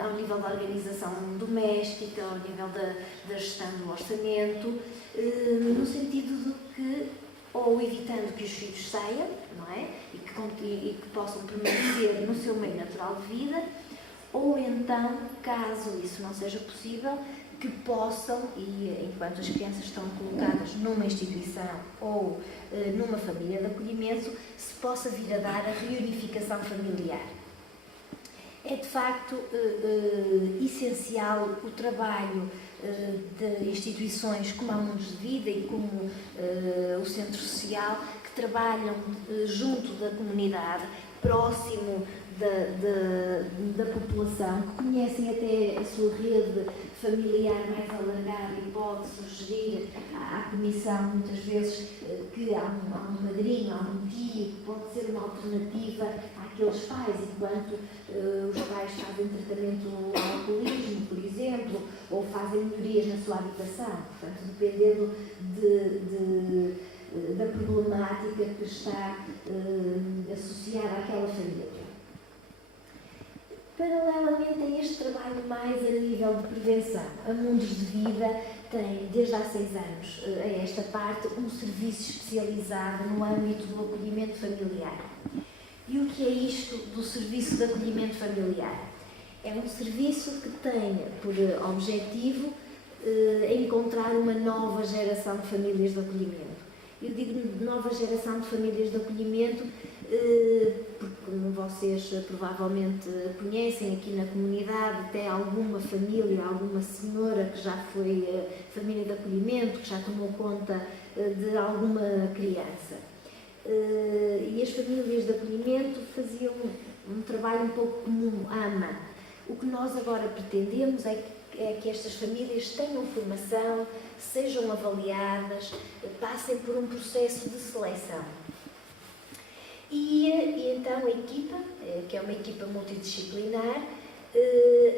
ao nível da organização doméstica, ao nível da gestão do orçamento, no sentido de que, ou evitando que os filhos saiam, não é? E que possam permanecer no seu meio natural de vida, ou então, caso isso não seja possível, que possam, e enquanto as crianças estão colocadas numa instituição ou numa família de acolhimento, se possa vir a dar a reunificação familiar. É de facto essencial o trabalho de instituições como a Mundos de Vida e como o Centro Social, que trabalham junto da comunidade, próximo da população, que conhecem até a sua rede familiar mais alargada e pode sugerir à comissão, muitas vezes, que há um madrinho, há um tio, que pode ser uma alternativa àqueles pais, enquanto os pais fazem tratamento ao alcoolismo, por exemplo, ou fazem melhorias na sua habitação, portanto, dependendo da problemática que está associada àquela família. Paralelamente a este trabalho mais a nível de prevenção, a Mundos de Vida tem, desde há 6 anos a esta parte, um serviço especializado no âmbito do acolhimento familiar. E o que é isto do serviço de acolhimento familiar? É um serviço que tem por objetivo encontrar uma nova geração de famílias de acolhimento. Eu digo nova geração de famílias de acolhimento porque, como vocês provavelmente conhecem, aqui na comunidade tem alguma família, alguma senhora que já foi família de acolhimento, que já tomou conta de alguma criança. E as famílias de acolhimento faziam um trabalho um pouco como AMA. O que nós agora pretendemos é que estas famílias tenham formação, sejam avaliadas, passem por um processo de seleção. E então a equipa, que é uma equipa multidisciplinar,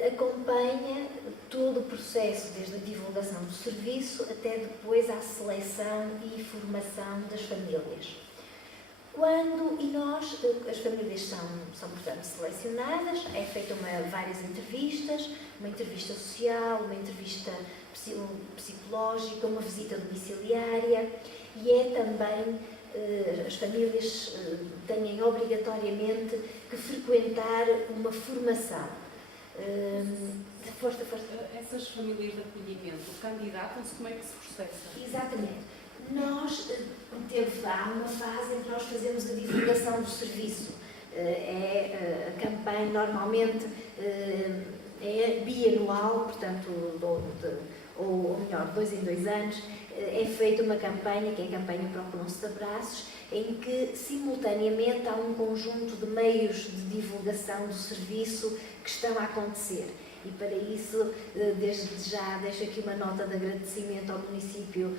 acompanha todo o processo, desde a divulgação do serviço até depois à seleção e formação das famílias. As famílias são portanto, selecionadas, é feita várias entrevistas, uma entrevista social, uma entrevista psicológica, uma visita domiciliária e é também, as famílias têm obrigatoriamente que frequentar uma formação. Força. Essas famílias de acolhimento candidatam-se, como é que se processa? Exatamente. Há uma fase em que nós fazemos a divulgação do serviço. A campanha normalmente é bianual, portanto, ou melhor, 2 em 2 anos, é feita uma campanha, que é a campanha Procuram-se de Abraços, em que simultaneamente há um conjunto de meios de divulgação do serviço que estão a acontecer. E para isso, desde já, deixo aqui uma nota de agradecimento ao município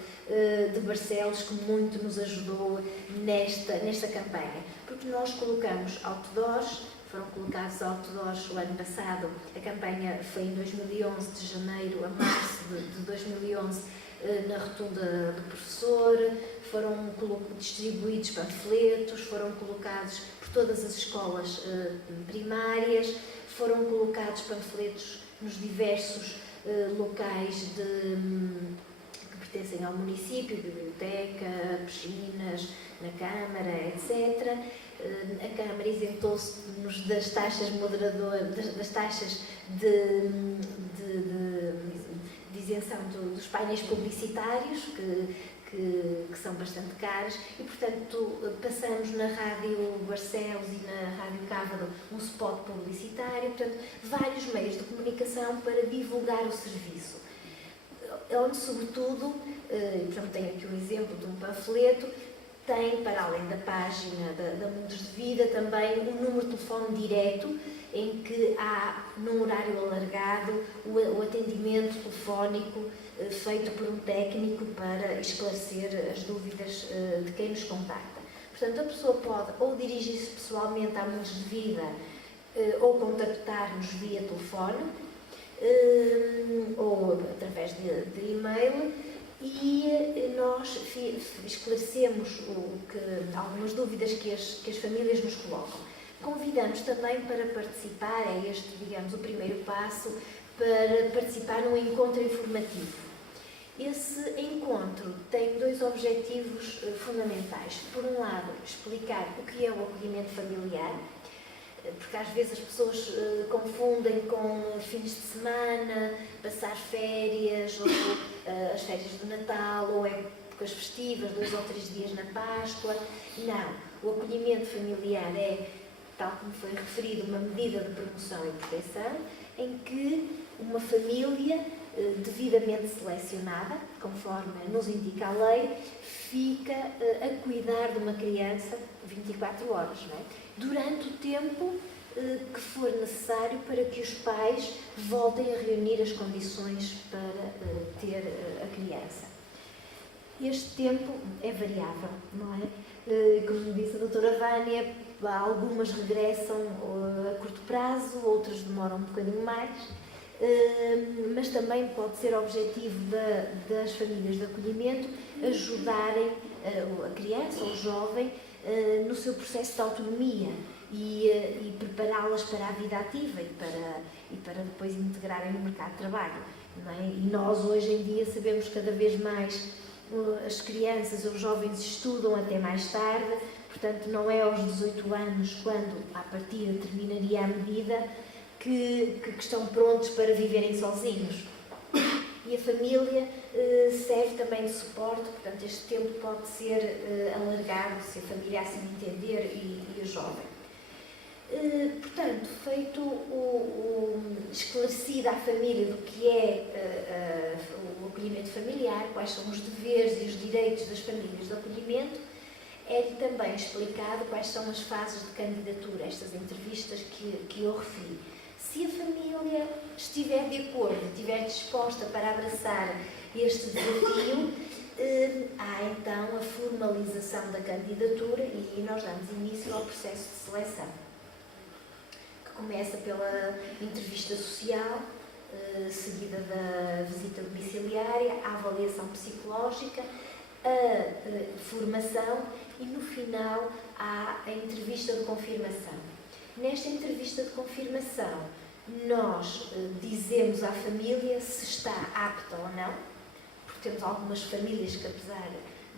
de Barcelos, que muito nos ajudou nesta campanha. Porque nós colocamos outdoors, foram colocados outdoors o ano passado, a campanha foi em 2011, de janeiro a março de 2011, na rotunda do professor, foram distribuídos panfletos, foram colocados por todas as escolas primárias, foram colocados panfletos nos diversos locais que pertencem ao município, biblioteca, piscinas, na Câmara, etc. A Câmara isentou-se-nos das taxas moderadoras, das taxas de isenção dos painéis publicitários, que são bastante caros, e portanto passamos na Rádio Barcelos e na Rádio Cávado um spot publicitário, portanto vários meios de comunicação para divulgar o serviço, onde sobretudo, portanto tenho aqui um exemplo de um panfleto, tem, para além da página da Mundos de Vida, também um número de telefone direto, em que há, num horário alargado, o atendimento telefónico feito por um técnico para esclarecer as dúvidas de quem nos contacta. Portanto, a pessoa pode ou dirigir-se pessoalmente à Mundos de Vida ou contactar-nos via telefone ou através de e-mail, e nós esclarecemos algumas dúvidas que as famílias nos colocam. Convidamos também para participar, é este, digamos, o primeiro passo, para participar num encontro informativo. Esse encontro tem dois objetivos fundamentais. Por um lado, explicar o que é o acolhimento familiar, porque às vezes as pessoas confundem com fins de semana, passar férias, ou as férias do Natal, ou épocas festivas, 2 ou 3 dias na Páscoa. Não, o acolhimento familiar é, tal como foi referido, uma medida de promoção e proteção, em que uma família devidamente selecionada, conforme nos indica a lei, fica a cuidar de uma criança 24 horas, não é? Durante o tempo que for necessário para que os pais voltem a reunir as condições para ter a criança. Este tempo é variável, não é? Como disse a doutora Vânia, algumas regressam a curto prazo, outras demoram um bocadinho mais, mas também pode ser objetivo das famílias de acolhimento ajudarem a criança ou o jovem no seu processo de autonomia e prepará-las para a vida ativa e para depois integrarem no mercado de trabalho, não é? E nós hoje em dia sabemos cada vez mais as crianças ou os jovens estudam até mais tarde, portanto não é aos 18 anos, quando à partida terminaria a medida, que estão prontos para viverem sozinhos. E a família serve também de suporte, portanto este tempo pode ser alargado se a família assim entender e o jovem. Portanto, feito esclarecida a família do que é o acolhimento familiar, quais são os deveres e os direitos das famílias de acolhimento, é-lhe também explicado quais são as fases de candidatura, estas entrevistas que eu referi. Se a família estiver de acordo, estiver disposta para abraçar este desafio, há então a formalização da candidatura e nós damos início ao processo de seleção, que começa pela entrevista social, seguida da visita domiciliária, a avaliação psicológica, a formação e, no final, há a entrevista de confirmação. Nesta entrevista de confirmação, nós dizemos à família se está apta ou não, porque temos algumas famílias que, apesar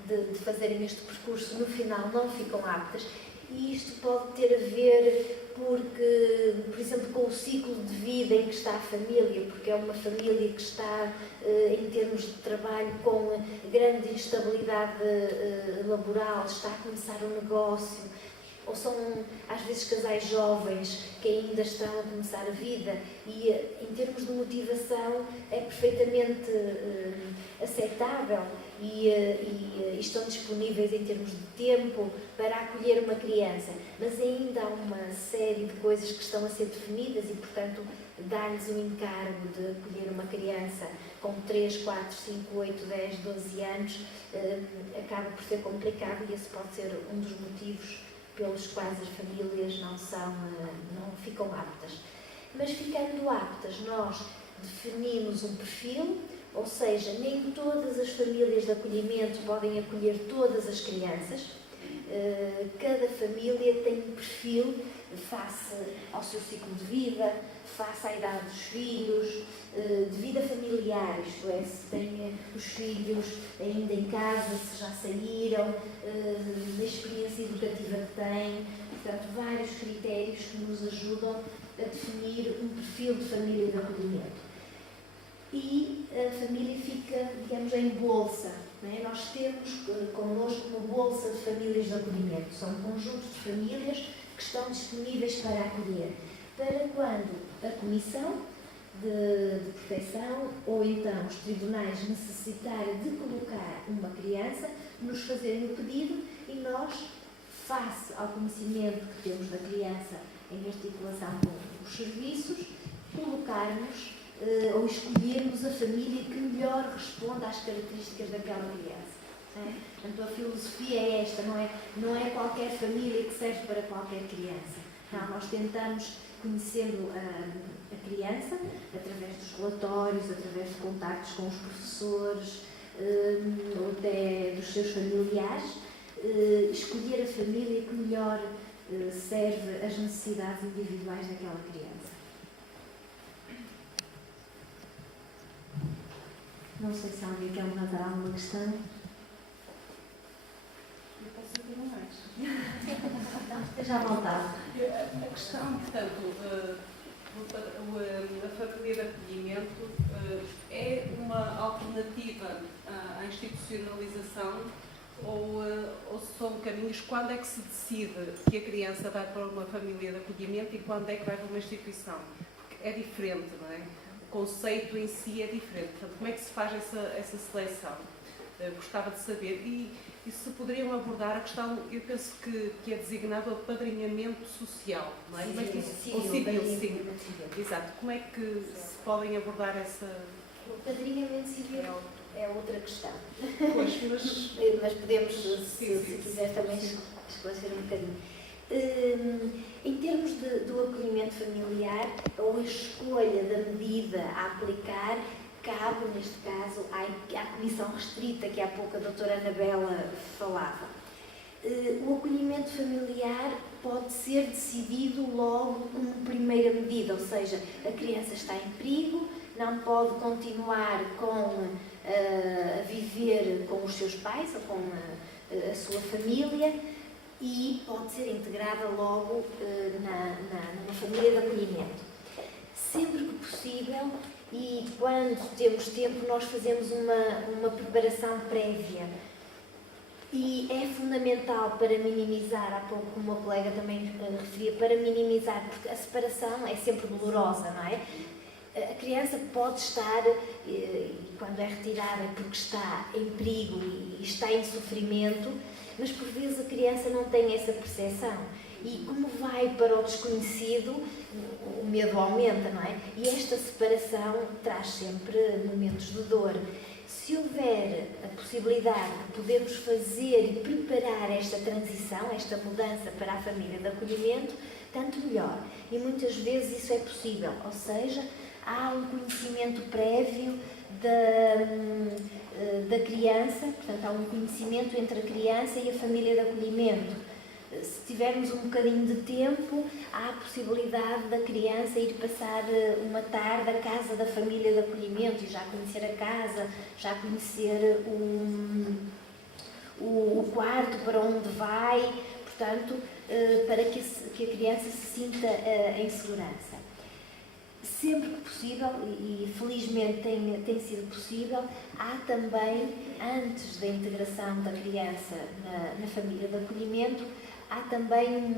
de fazerem este percurso, no final não ficam aptas, e isto pode ter a ver porque, por exemplo, com o ciclo de vida em que está a família, porque é uma família que está, em termos de trabalho, com grande instabilidade laboral, está a começar um negócio, ou são às vezes casais jovens que ainda estão a começar a vida e em termos de motivação é perfeitamente aceitável e estão disponíveis em termos de tempo para acolher uma criança, mas ainda há uma série de coisas que estão a ser definidas e, portanto, dar-lhes o encargo de acolher uma criança com 3, 4, 5, 8, 10, 12 anos acaba por ser complicado e esse pode ser um dos motivos pelos quais as famílias não ficam aptas. Mas ficando aptas, nós definimos um perfil, ou seja, nem todas as famílias de acolhimento podem acolher todas as crianças. Cada família tem um perfil face ao seu ciclo de vida, face à idade dos filhos, de vida familiar, isto é, se têm os filhos ainda em casa, se já saíram, da experiência educativa que têm, portanto, vários critérios que nos ajudam a definir um perfil de família de acolhimento. E a família fica, digamos, em bolsa. Não é? Nós temos connosco uma bolsa de famílias de acolhimento. São um conjunto de famílias que estão disponíveis para acolher. Para quando a Comissão de Proteção ou então os tribunais necessitarem de colocar uma criança, nos fazerem o pedido e nós, face ao conhecimento que temos da criança em articulação com os serviços, colocarmos ou escolhermos a família que melhor responda às características daquela criança. Portanto, a filosofia é esta, não é qualquer família que serve para qualquer criança. Não, nós tentamos, conhecendo a criança, através dos relatórios, através de contactos com os professores, ou até dos seus familiares, escolher a família que melhor serve às necessidades individuais daquela criança. Não sei se alguém quer levantar alguma questão. Eu posso saber mais. Não, esteja à vontade. A questão, portanto, a família de acolhimento é uma alternativa à institucionalização ou são caminhos? Quando é que se decide que a criança vai para uma família de acolhimento e quando é que vai para uma instituição? Porque é diferente, não é? O conceito em si é diferente. Portanto, como é que se faz essa seleção? Gostava de saber. E se poderiam abordar a questão, eu penso que é designado apadrinhamento social, não é? Civil, sim. Exato. Como é que se podem abordar essa... O apadrinhamento civil é outra questão. Pois, mas podemos, se quiser, também esclarecer um bocadinho. Em termos do acolhimento familiar, ou a escolha da medida a aplicar, cabe, neste caso, à comissão restrita, que há pouco a doutora Anabela falava. O acolhimento familiar pode ser decidido logo como primeira medida, ou seja, a criança está em perigo, não pode continuar a viver com os seus pais ou com a sua família e pode ser integrada logo numa família de acolhimento. Sempre que possível e quando temos tempo, nós fazemos uma preparação prévia. E é fundamental para minimizar, há pouco uma colega também referia, para minimizar, porque a separação é sempre dolorosa, não é? A criança pode estar, e quando é retirada é porque está em perigo e está em sofrimento, mas por vezes a criança não tem essa percepção. E como vai para o desconhecido, o medo aumenta, não é? E esta separação traz sempre momentos de dor. Se houver a possibilidade de podermos fazer e preparar esta transição, esta mudança para a família de acolhimento, tanto melhor. E muitas vezes isso é possível, ou seja, há um conhecimento prévio da criança, portanto há um conhecimento entre a criança e a família de acolhimento. Se tivermos um bocadinho de tempo, há a possibilidade da criança ir passar uma tarde à casa da família de acolhimento e já conhecer a casa, já conhecer o quarto para onde vai, portanto, para que a criança se sinta em segurança. Sempre que possível, e felizmente tem sido possível, há também, antes da integração da criança na família de acolhimento, há também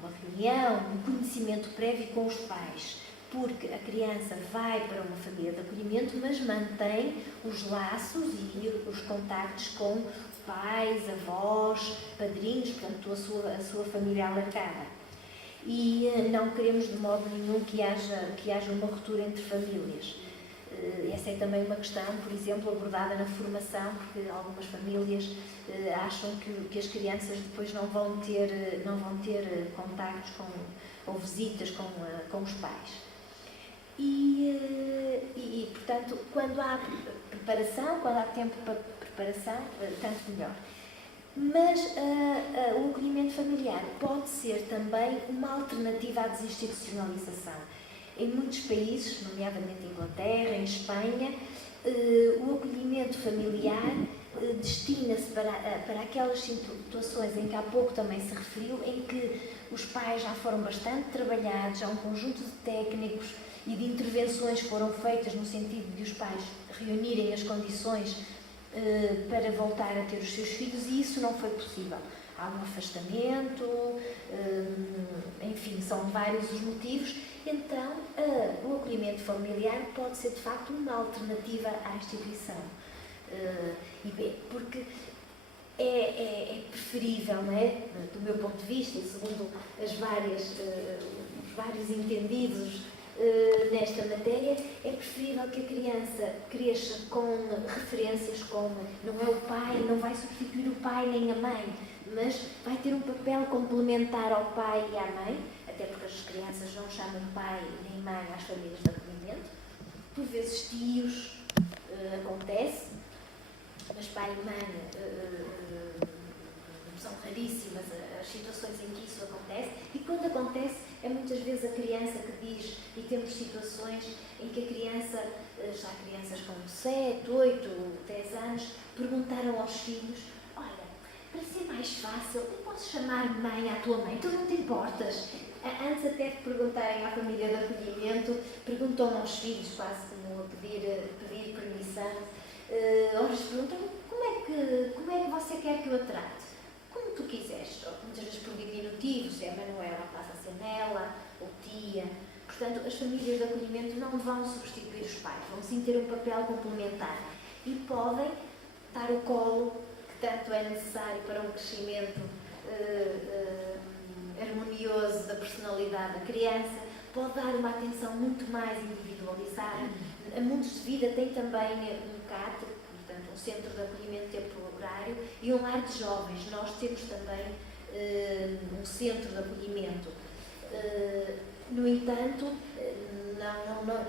uma reunião, um conhecimento prévio com os pais, porque a criança vai para uma família de acolhimento, mas mantém os laços e os contactos com pais, avós, padrinhos, portanto, a sua família alargada. E não queremos de modo nenhum que haja uma ruptura entre famílias. Essa é também uma questão, por exemplo, abordada na formação, porque algumas famílias acham que as crianças depois não vão ter contactos ou visitas com os pais. E, portanto, quando há preparação, quando há tempo para preparação, tanto melhor. Mas o acolhimento familiar pode ser também uma alternativa à desinstitucionalização. Em muitos países, nomeadamente em Inglaterra, em Espanha, o acolhimento familiar destina-se para aquelas situações em que há pouco também se referiu, em que os pais já foram bastante trabalhados, há um conjunto de técnicos e de intervenções que foram feitas no sentido de os pais reunirem as condições para voltar a ter os seus filhos, e isso não foi possível. Há um afastamento, enfim, são vários os motivos. Então, o acolhimento familiar pode ser, de facto, uma alternativa à instituição. Porque é preferível, não é? Do meu ponto de vista, e segundo os vários entendidos nesta matéria, é preferível que a criança cresça com referências como não é o pai, não vai substituir o pai nem a mãe, mas vai ter um papel complementar ao pai e à mãe, até porque as crianças não chamam pai nem mãe às famílias de acolhimento. Por vezes tios, acontece, mas pai e mãe são raríssimas as situações em que isso acontece, e quando acontece é muitas vezes a criança que diz, e temos situações em que a criança, já crianças com 7, 8, 10 anos, perguntaram aos filhos: olha, para ser mais fácil, eu posso chamar mãe à tua mãe, tu não te importas? Antes até de perguntarem à família de acolhimento, perguntam aos filhos, quase como a pedir permissão, eles perguntam: como é que você quer que eu a trate? Como tu quiseres, muitas vezes por diminutivo, se é Manuela, passa a ser Nela, ou tia. Portanto, as famílias de acolhimento não vão substituir os pais, vão sim ter um papel complementar e podem dar o colo que tanto é necessário para um crescimento harmonioso da personalidade da criança, pode dar uma atenção muito mais individualizada. A Mundos de Vida tem também um CAT, portanto, um centro de acolhimento temporário, e um lar de jovens. Nós temos também um centro de acolhimento. No entanto,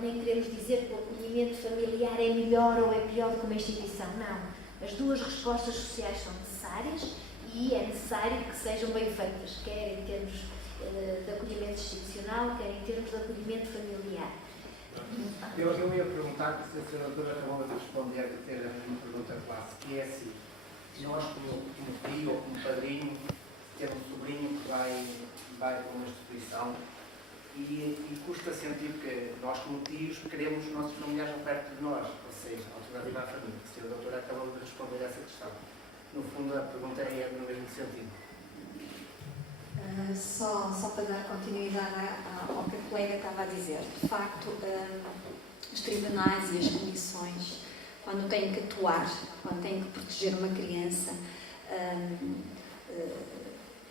nem queremos dizer que o acolhimento familiar é melhor ou é pior do que uma instituição. Não. As duas respostas sociais são necessárias e é necessário que sejam bem feitas, quer em termos de acolhimento institucional, quer em termos de acolhimento familiar. Eu ia perguntar, se a senadora acabou de responder, de ter a mesma pergunta classe, que é assim: nós, como tio ou como padrinho, ter um sobrinho que vai para uma instituição e custa sentir que nós, como tios, queremos os nossos familiares perto de nós, ou seja, alternativa à família, que a doutora acabou de responder essa questão. No fundo, a pergunta é no mesmo sentido. Só para dar continuidade ao que a colega estava a dizer, de facto, os tribunais e as comissões, quando têm que atuar, quando têm que proteger uma criança,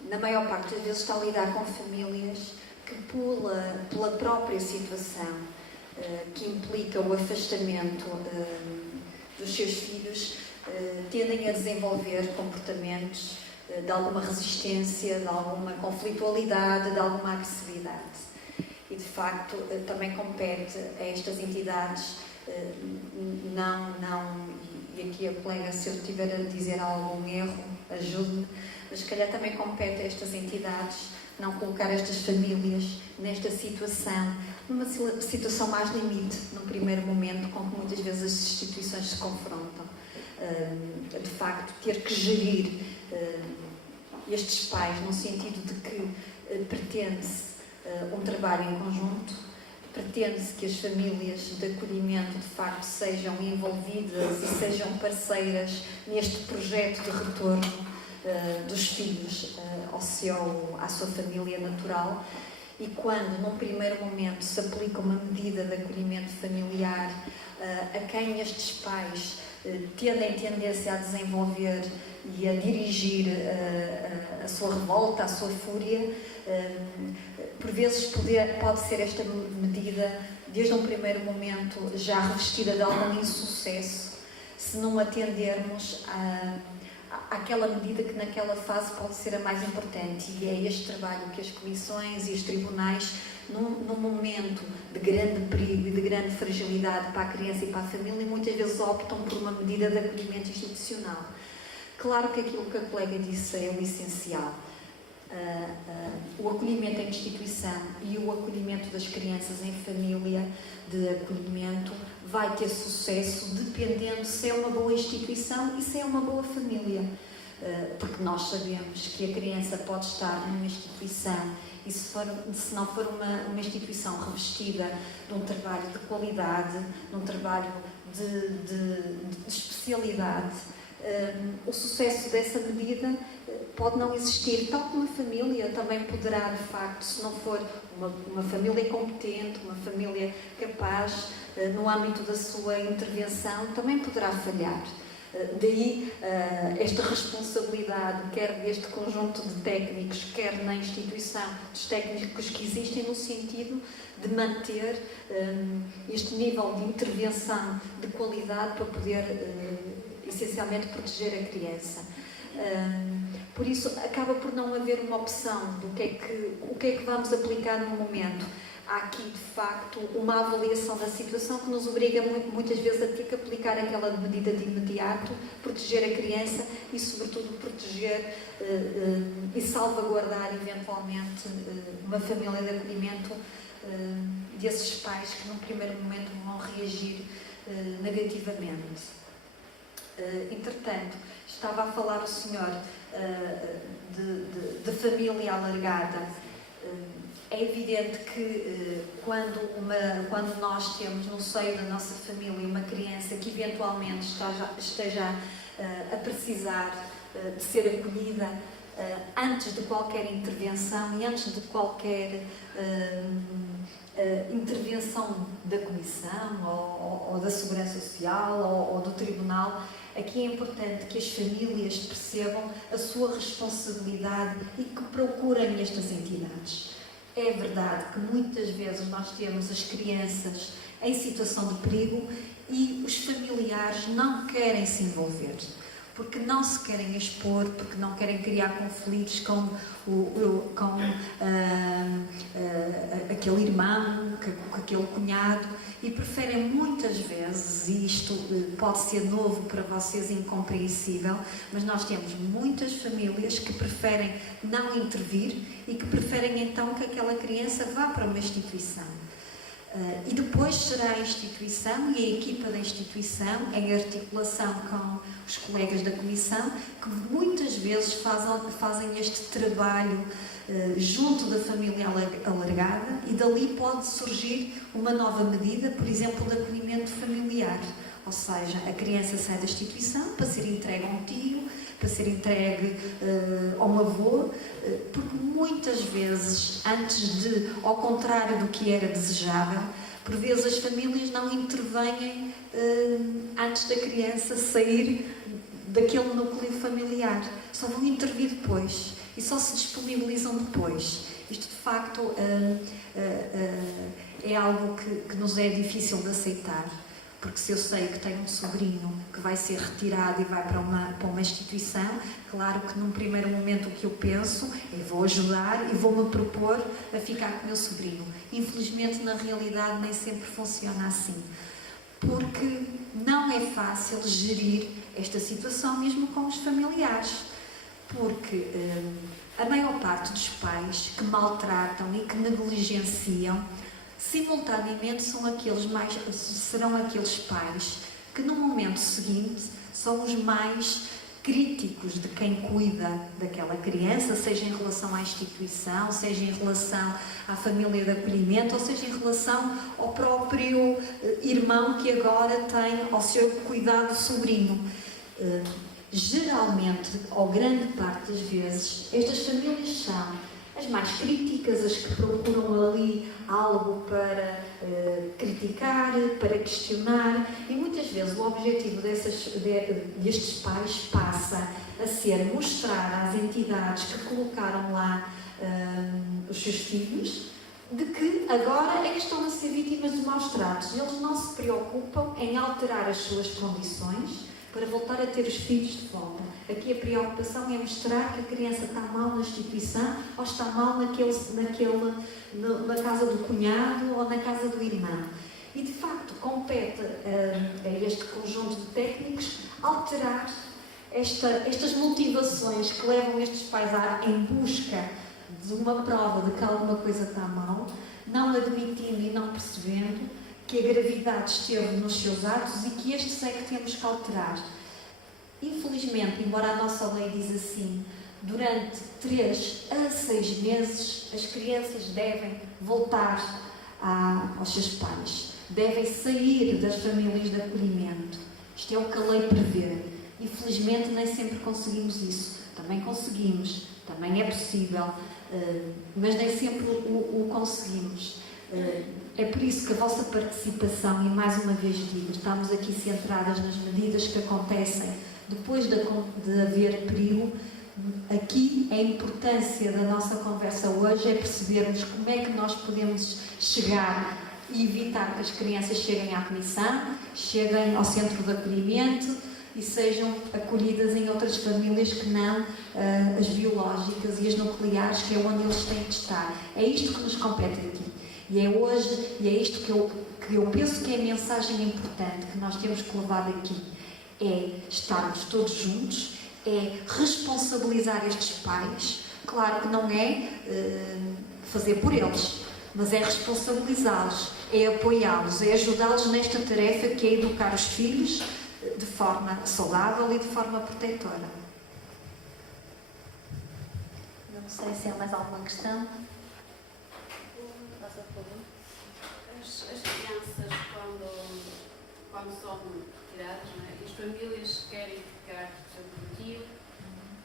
na maior parte das vezes está a lidar com famílias que, pela própria situação que implica o afastamento dos seus filhos, tendem a desenvolver comportamentos de alguma resistência, de alguma conflitualidade, de alguma agressividade. E, de facto, também compete a estas entidades, e aqui a colega, se eu estiver a dizer algum erro, ajude-me, mas se calhar também compete a estas entidades não colocar estas famílias nesta situação, numa situação mais limite, num primeiro momento, com que muitas vezes as instituições se confrontam. De facto, ter que gerir estes pais, no sentido de que pretende-se um trabalho em conjunto, pretende-se que as famílias de acolhimento, de facto, sejam envolvidas e sejam parceiras neste projeto de retorno dos filhos à sua família natural, e quando num primeiro momento se aplica uma medida de acolhimento familiar a quem estes pais tendem tendência a desenvolver e a dirigir a sua revolta, a sua fúria, por vezes pode ser esta medida, desde um primeiro momento, já revestida de algum insucesso, se não atendermos àquela medida que naquela fase pode ser a mais importante, e é este trabalho que as comissões e os tribunais, num momento de grande perigo e de grande fragilidade para a criança e para a família, muitas vezes optam por uma medida de acolhimento institucional. Claro que aquilo que a colega disse é o essencial. O acolhimento em instituição e o acolhimento das crianças em família de acolhimento vai ter sucesso dependendo se é uma boa instituição e se é uma boa família. Porque nós sabemos que a criança pode estar numa instituição e se não for uma instituição revestida de um trabalho de qualidade, de um trabalho de especialidade, o sucesso dessa medida pode não existir, tal como a família também poderá, de facto, se não for uma família competente, uma família capaz, no âmbito da sua intervenção, também poderá falhar. Daí esta responsabilidade, quer deste conjunto de técnicos, quer na instituição, dos técnicos que existem, no sentido de manter este nível de intervenção de qualidade para poder, essencialmente, proteger a criança. Por isso, acaba por não haver uma opção do que é que vamos aplicar no momento. Há aqui, de facto, uma avaliação da situação que nos obriga muitas vezes a ter que aplicar aquela medida de imediato, proteger a criança e, sobretudo, proteger e salvaguardar, eventualmente, uma família de acolhimento desses pais que, num primeiro momento, vão reagir negativamente. Entretanto, estava a falar o senhor de família alargada. É evidente que quando nós temos no seio da nossa família uma criança que eventualmente esteja a precisar de ser acolhida, antes de qualquer intervenção e antes de qualquer intervenção da Comissão ou da Segurança Social ou do Tribunal, aqui é importante que as famílias percebam a sua responsabilidade e que procurem estas entidades. É verdade que muitas vezes nós temos as crianças em situação de perigo e os familiares não querem se envolver, porque não se querem expor, porque não querem criar conflitos com aquele irmão, com aquele cunhado, e preferem muitas vezes, e isto pode ser novo para vocês, incompreensível, mas nós temos muitas famílias que preferem não intervir e que preferem então que aquela criança vá para uma instituição. E depois será a instituição e a equipa da instituição, em articulação com os colegas da Comissão, que muitas vezes fazem este trabalho junto da família alargada, e dali pode surgir uma nova medida, por exemplo, de acolhimento familiar. Ou seja, a criança sai da instituição para ser entregue a um tio, para ser entregue a um avô, porque muitas vezes, ao contrário do que era desejável, por vezes as famílias não intervêm antes da criança sair daquele núcleo familiar. Só vão intervir depois e só se disponibilizam depois. Isto, de facto, é algo que nos é difícil de aceitar. Porque se eu sei que tenho um sobrinho que vai ser retirado e vai para uma instituição, claro que num primeiro momento o que eu penso é vou ajudar e vou-me propor a ficar com o meu sobrinho. Infelizmente, na realidade, nem sempre funciona assim. Porque não é fácil gerir esta situação mesmo com os familiares. Porque a maior parte dos pais que maltratam e que negligenciam, simultaneamente serão aqueles pais que no momento seguinte são os mais críticos de quem cuida daquela criança, seja em relação à instituição, seja em relação à família de acolhimento, ou seja em relação ao próprio irmão que agora tem ao seu cuidado sobrinho. geralmente, ou grande parte das vezes, estas famílias são as mais críticas, as que procuram ali algo para criticar, para questionar, e muitas vezes o objetivo destes pais passa a ser mostrar às entidades que colocaram lá os seus filhos de que agora é que estão a ser vítimas de maus tratos. Eles não se preocupam em alterar as suas condições para voltar a ter os filhos de volta. Aqui a preocupação é mostrar que a criança está mal na instituição ou está mal na casa do cunhado ou na casa do irmão. E, de facto, compete a este conjunto de técnicos alterar estas motivações que levam estes pais em busca de uma prova de que alguma coisa está mal, não admitindo e não percebendo que a gravidade esteve nos seus atos e que estes é que temos que alterar. Infelizmente, embora a nossa lei diz assim, durante 3 a 6 meses as crianças devem voltar aos seus pais, devem sair das famílias de acolhimento. Isto é o que a lei prevê. Infelizmente nem sempre conseguimos isso. Também conseguimos, também é possível, mas nem sempre o conseguimos. É por isso que a vossa participação, e mais uma vez digo, estamos aqui centradas nas medidas que acontecem depois de haver perigo. Aqui a importância da nossa conversa hoje é percebermos como é que nós podemos chegar e evitar que as crianças cheguem à comissão, cheguem ao centro de acolhimento e sejam acolhidas em outras famílias que não as biológicas e as nucleares, que é onde eles têm que estar. É isto que nos compete aqui. E é hoje, e é isto que eu penso que é a mensagem importante que nós temos que levar daqui. É estarmos todos juntos, é responsabilizar estes pais. Claro que não é fazer por eles, mas é responsabilizá-los, é apoiá-los, é ajudá-los nesta tarefa que é educar os filhos de forma saudável e de forma protetora. Não sei se há mais alguma questão. As crianças, quando são retiradas, não é? E as famílias querem ficar com tio,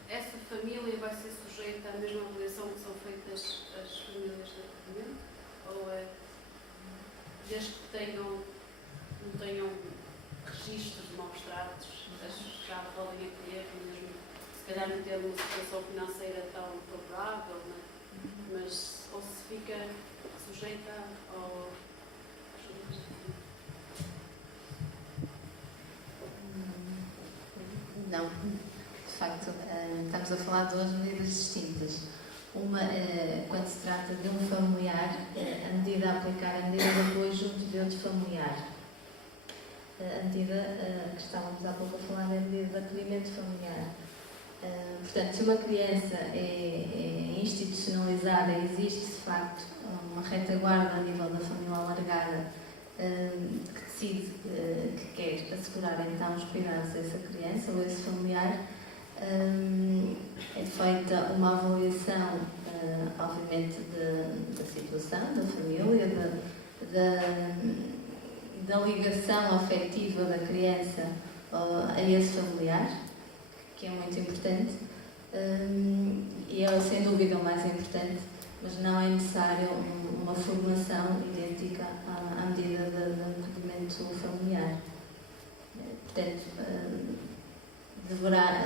essa família vai ser sujeita à mesma avaliação que são feitas as famílias de acolhimento? Ou é, desde que não tenham registros de maus tratos, já podem acolher, mesmo se calhar não ter uma situação financeira tão favorável, não é? Mas ou se fica sujeita ao... Não, de facto, estamos a falar de 2 medidas distintas. Uma, quando se trata de um familiar, a medida a aplicar a medida de apoio junto de outro familiar. A medida que estávamos há pouco a falar é a medida de acolhimento familiar. Portanto, se uma criança é institucionalizada, existe de facto uma retaguarda a nível da família alargada que decide que quer assegurar então os cuidados dessa criança ou esse familiar, é feita uma avaliação, obviamente, da situação, da família, da ligação afetiva da criança a esse familiar, que é muito importante, e é sem dúvida o mais importante, mas não é necessário uma formação idêntica à medida do acolhimento familiar. Portanto, deverá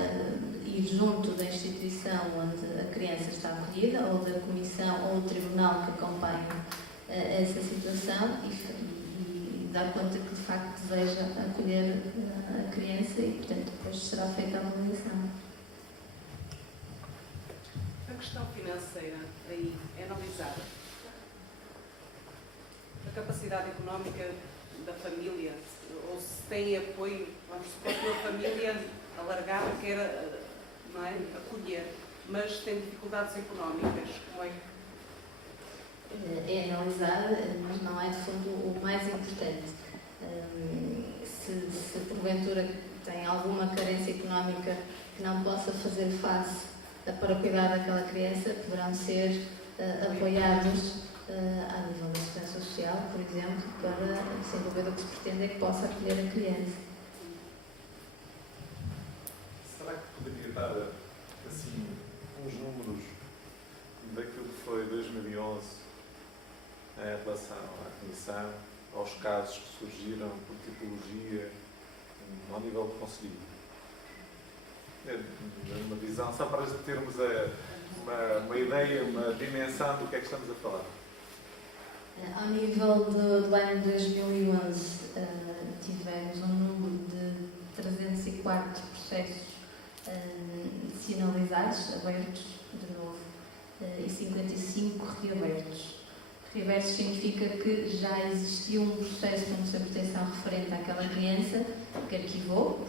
ir junto da instituição onde a criança está acolhida, ou da comissão ou do tribunal que acompanha essa situação e dar conta que de facto deseja acolher a criança e, portanto, depois será feita a avaliação. A questão financeira aí é analisada. A capacidade económica da família, ou se tem apoio, vamos supor que uma família alargada quer, não é, acolher, mas tem dificuldades económicas, como é que... É analisada, mas não é de fundo o mais importante. Se porventura tem alguma carência económica que não possa fazer face para cuidar daquela criança, poderão ser apoiados a nível da Segurança Social, por exemplo, para desenvolver o que se pretende é que possa acolher a criança. Será assim, uns números daquilo que foi 2011 em relação à Comissão, aos casos que surgiram por tipologia ao nível do Conselho. Uma visão, só para termos uma ideia, uma dimensão do que é que estamos a falar. Ao nível do ano 2011, tivemos um número de 304 processos sinalizados, abertos, de novo, e 55 reabertos. Reabertos significa que já existia um processo de promoção de proteção referente àquela criança que arquivou,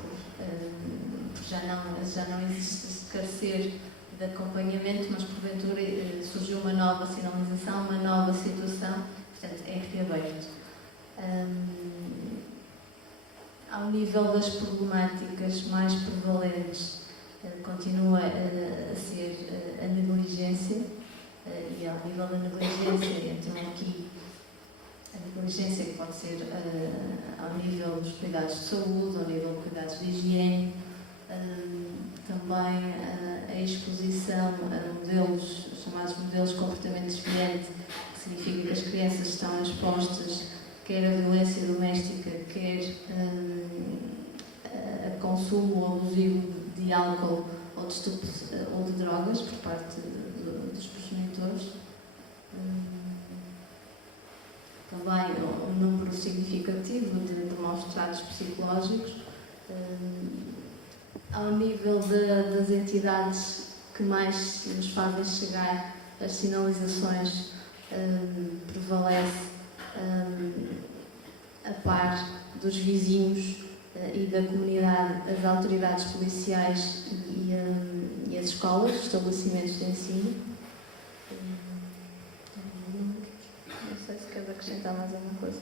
porque já não existe esse carecer de acompanhamento, mas porventura surgiu uma nova sinalização, uma nova situação, portanto é reaberto. Ao nível das problemáticas mais prevalentes, continua a ser a negligência, e ao nível da negligência, então aqui a negligência que pode ser ao nível dos cuidados de saúde, ao nível de cuidados de higiene, também a exposição a modelos, chamados modelos de comportamento desviante, que significa que as crianças estão expostas quer a violência doméstica, quer a consumo abusivo de álcool ou de drogas por parte dos progenitores. Também um número significativo de maus tratos psicológicos. Ao nível das entidades que mais nos fazem chegar as sinalizações, prevalece a par dos vizinhos e da comunidade, as autoridades policiais e as escolas, os estabelecimentos de ensino. Não sei se queres acrescentar mais alguma coisa.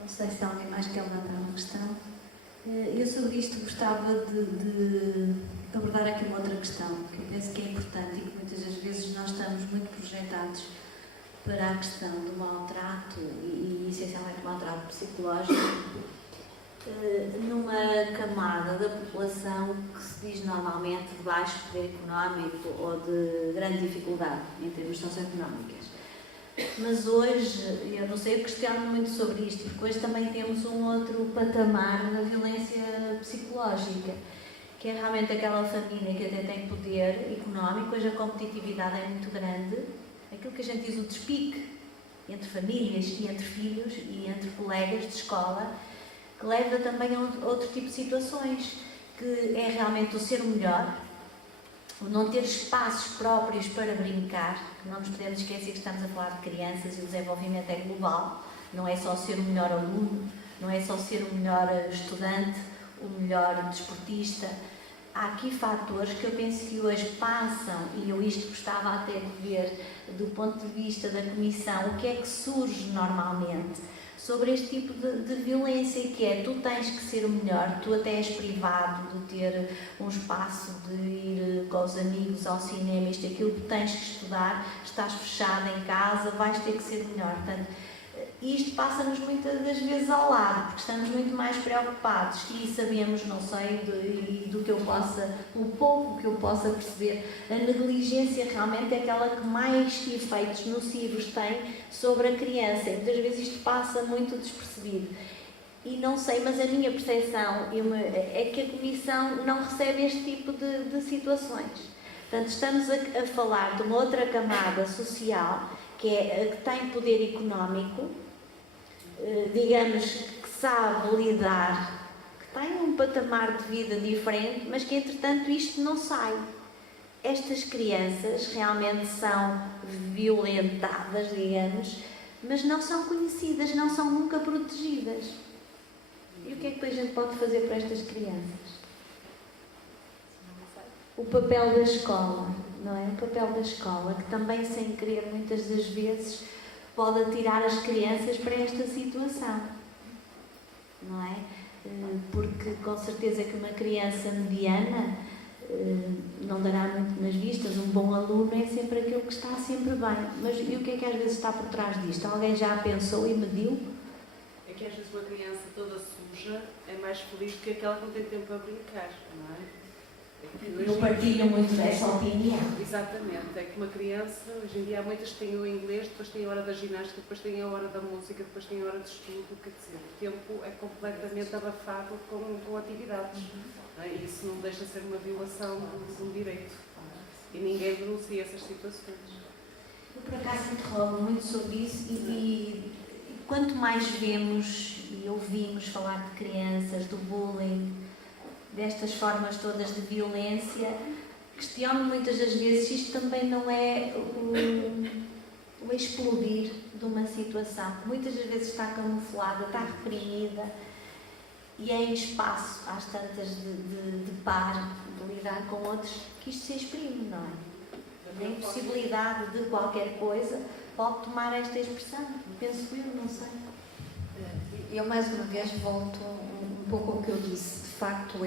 Não sei se há alguém mais que quer levantar uma questão. Eu sobre isto gostava de abordar aqui uma outra questão, que eu penso que é importante e que muitas das vezes nós estamos muito projetados para a questão do maltrato e essencialmente maltrato psicológico numa camada da população que se diz normalmente de baixo poder económico ou de grande dificuldade em termos socioeconómicos. Mas hoje, eu não sei, eu questiono muito sobre isto, porque hoje também temos um outro patamar da violência psicológica, que é realmente aquela família que até tem poder económico. Hoje a competitividade é muito grande, aquilo que a gente diz o despique entre famílias e entre filhos e entre colegas de escola, que leva também a outro tipo de situações, que é realmente o ser o melhor, o não ter espaços próprios para brincar, que não nos podemos esquecer que estamos a falar de crianças e o desenvolvimento é global, não é só ser o melhor aluno, não é só ser o melhor estudante, o melhor desportista. Há aqui fatores que eu penso que hoje passam, e eu isto gostava até de ver do ponto de vista da Comissão, o que é que surge normalmente sobre este tipo de violência, que é, tu tens que ser o melhor, tu até és privado de ter um espaço de ir com os amigos ao cinema, isto e aquilo, tu tens que estudar, estás fechado em casa, vais ter que ser o melhor. Portanto, isto passa-nos muitas das vezes ao lado, porque estamos muito mais preocupados e sabemos, não sei, do que eu possa, o pouco que eu possa perceber, a negligência realmente é aquela que mais efeitos nocivos tem sobre a criança, e muitas vezes isto passa muito despercebido. E não sei, mas a minha percepção é que a Comissão não recebe este tipo de situações. Portanto, estamos a falar de uma outra camada social, que é a que tem poder económico, digamos, que sabe lidar, que tem um patamar de vida diferente, mas que entretanto isto não sai. Estas crianças realmente são violentadas, digamos, mas não são conhecidas, não são nunca protegidas. E o que é que a gente pode fazer para estas crianças? O papel da escola, não é? O papel da escola, que também, sem querer, muitas das vezes pode atirar as crianças para esta situação, não é? Porque com certeza que uma criança mediana não dará muito nas vistas, um bom aluno é sempre aquele que está sempre bem. Mas e o que é que às vezes está por trás disto? Alguém já pensou e mediu? É que às vezes uma criança toda suja é mais feliz do que aquela que não tem tempo para brincar, não é? Eu partilho muito dessa opinião. Exatamente, é que uma criança, hoje em dia há muitas que têm o inglês, depois têm a hora da ginástica, depois têm a hora da música, depois têm a hora de estudo, quer dizer, o tempo é completamente abafado com atividades. Não é? E isso não deixa de ser uma violação de um direito. E ninguém denuncia essas situações. Eu, por acaso, interrogo muito sobre isso e quanto mais vemos e ouvimos falar de crianças, do bullying, destas formas todas de violência, questiono muitas das vezes se isto também não é o explodir de uma situação que muitas das vezes está camuflada, está reprimida e é em espaço, às tantas de par, de lidar com outros, que isto se exprime, não é? A impossibilidade de qualquer coisa pode tomar esta expressão, penso eu, não sei. Eu mais uma vez volto um pouco ao que eu disse. De facto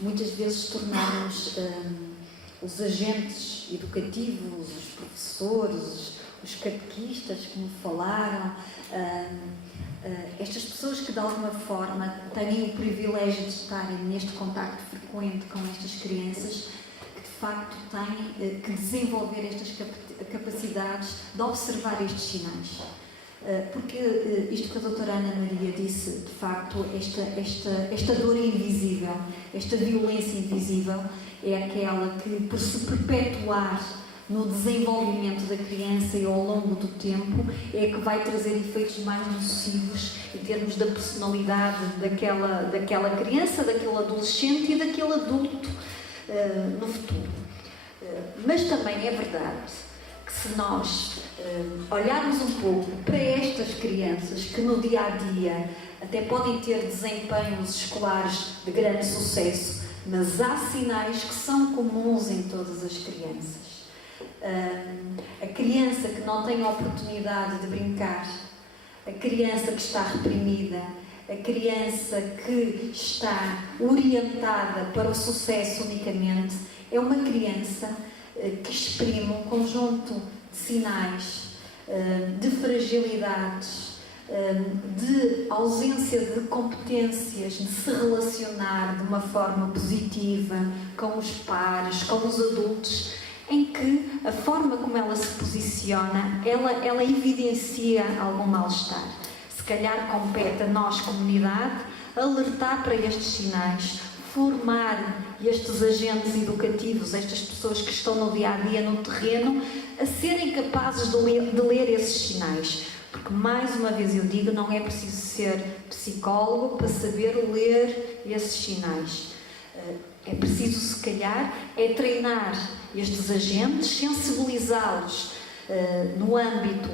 muitas vezes tornarmos os agentes educativos, os professores, os catequistas que me falaram, estas pessoas que de alguma forma têm o privilégio de estarem neste contacto frequente com estas crianças, que de facto têm que desenvolver estas capacidades de observar estes sinais. Porque isto que a doutora Ana Maria disse, de facto, esta dor invisível, esta violência invisível, é aquela que, por se perpetuar no desenvolvimento da criança e ao longo do tempo, é que vai trazer efeitos mais nocivos em termos da personalidade daquela criança, daquele adolescente e daquele adulto no futuro. Mas também é verdade que se nós olharmos um pouco para estas crianças que no dia-a-dia até podem ter desempenhos escolares de grande sucesso, mas há sinais que são comuns em todas as crianças. A criança que não tem a oportunidade de brincar, a criança que está reprimida, a criança que está orientada para o sucesso unicamente, é uma criança que exprime um conjunto de sinais, de fragilidades, de ausência de competências de se relacionar de uma forma positiva com os pares, com os adultos, em que a forma como ela se posiciona, ela evidencia algum mal-estar. Se calhar compete a nós, comunidade, alertar para estes sinais, formar estes agentes educativos, estas pessoas que estão no dia-a-dia no terreno, a serem capazes de ler esses sinais. Porque, mais uma vez eu digo, não é preciso ser psicólogo para saber ler esses sinais. É preciso, se calhar, treinar estes agentes, sensibilizá-los no âmbito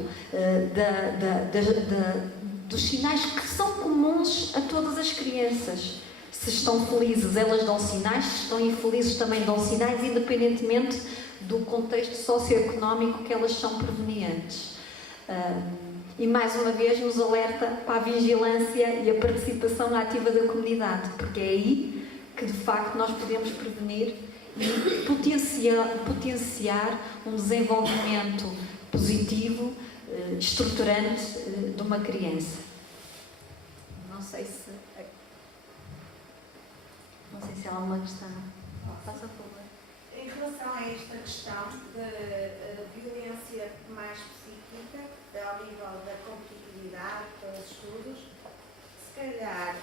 dos sinais que são comuns a todas as crianças. Se estão felizes, elas dão sinais, se estão infelizes, também dão sinais, independentemente do contexto socioeconómico que elas são provenientes. E mais uma vez nos alerta para a vigilância e a participação ativa da comunidade, porque é aí que de facto nós podemos prevenir e potenciar um desenvolvimento positivo, estruturante de uma criança. Não sei se há alguma questão. Faça a favor. Em relação a esta questão da violência mais psíquica, ao nível da competitividade, dos estudos, se calhar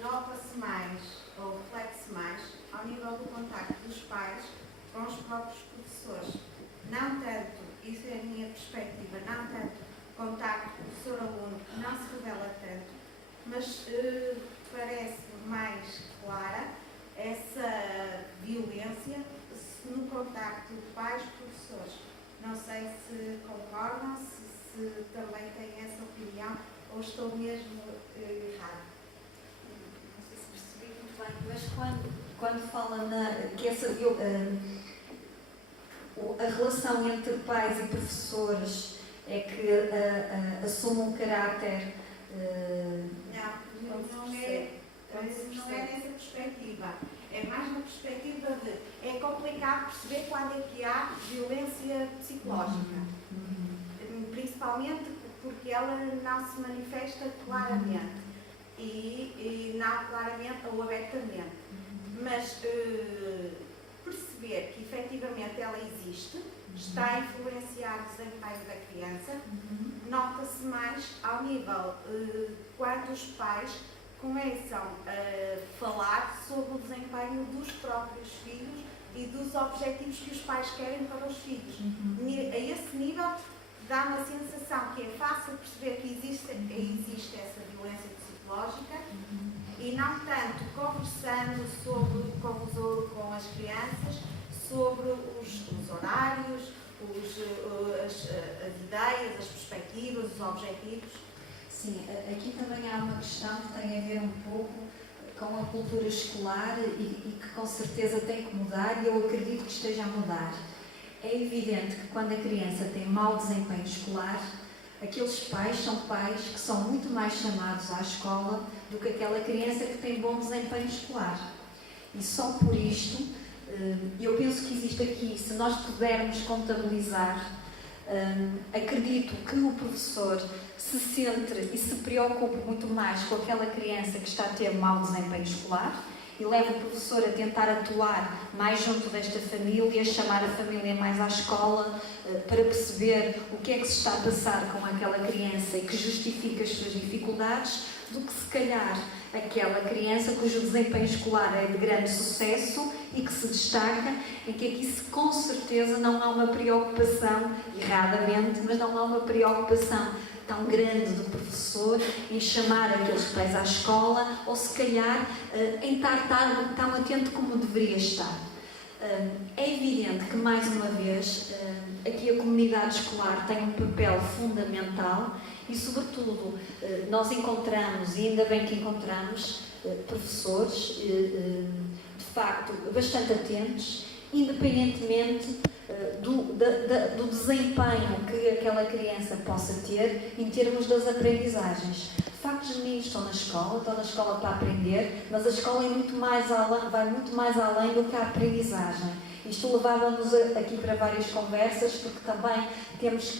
nota-se mais, ou reflete-se mais, ao nível do contacto dos pais com os próprios professores. Não tanto, isso é a minha perspectiva, não tanto contacto professor-aluno, não se revela tanto, mas parece mais clara essa violência no contacto de pais-professores. Não sei se concordam, se também têm essa opinião ou estou mesmo errada. Não sei se percebi muito bem, mas quando fala que a relação entre pais e professores é que assume um caráter... Não é nessa perspectiva. É mais na perspectiva de... É complicado perceber quando é que há violência psicológica. Principalmente porque ela não se manifesta claramente e não claramente ou abertamente. Mas perceber que efetivamente ela existe, está a influenciar o desempenho da criança, nota-se mais ao nível quando os pais começam a falar sobre o desempenho dos próprios filhos e dos objetivos que os pais querem para os filhos. A esse nível dá uma sensação que é fácil perceber que existe essa violência psicológica e não tanto conversando com as crianças sobre os horários, as ideias, as perspectivas, os objetivos. Sim, aqui também há uma questão que tem a ver um pouco com a cultura escolar e que com certeza tem que mudar e eu acredito que esteja a mudar. É evidente que quando a criança tem mau desempenho escolar, aqueles pais são pais que são muito mais chamados à escola do que aquela criança que tem bom desempenho escolar. E só por isto, eu penso que existe aqui, se nós pudermos contabilizar, acredito que o professor se centre e se preocupe muito mais com aquela criança que está a ter mau desempenho escolar e leva o professor a tentar atuar mais junto desta família, chamar a família mais à escola para perceber o que é que se está a passar com aquela criança e que justifica as suas dificuldades, do que se calhar aquela criança cujo desempenho escolar é de grande sucesso e que se destaca, em que aqui com certeza não há uma preocupação, erradamente, mas não há uma preocupação tão grande do professor em chamar aqueles pais à escola ou se calhar em estar tão atento como deveria estar. É evidente que, mais uma vez, aqui a comunidade escolar tem um papel fundamental e, sobretudo, nós encontramos, e ainda bem que encontramos, professores, de facto, bastante atentos, independentemente do desempenho que aquela criança possa ter em termos das aprendizagens. De facto, os meninos estão na escola para aprender, mas a escola vai muito mais além do que a aprendizagem. Isto levava-nos aqui para várias conversas, porque também temos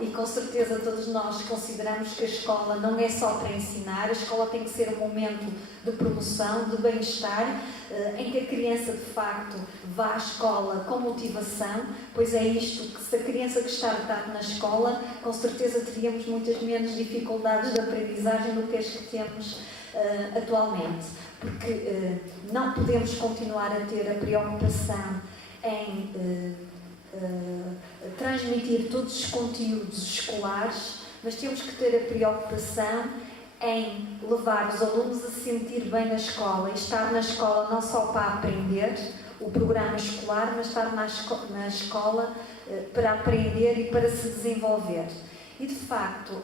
e com certeza todos nós consideramos que a escola não é só para ensinar, a escola tem que ser um momento de promoção, de bem-estar, em que a criança de facto vá à escola com motivação, pois é isto que, se a criança gostar de estar na escola, com certeza teríamos muitas menos dificuldades de aprendizagem do que as que temos atualmente, porque não podemos continuar a ter a preocupação em transmitir todos os conteúdos escolares, mas temos que ter a preocupação em levar os alunos a se sentir bem na escola e estar na escola não só para aprender o programa escolar, mas estar na escola para aprender e para se desenvolver. E de facto,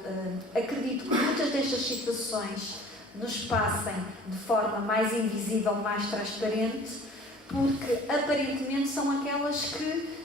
acredito que muitas destas situações nos passem de forma mais invisível, mais transparente, porque aparentemente são aquelas que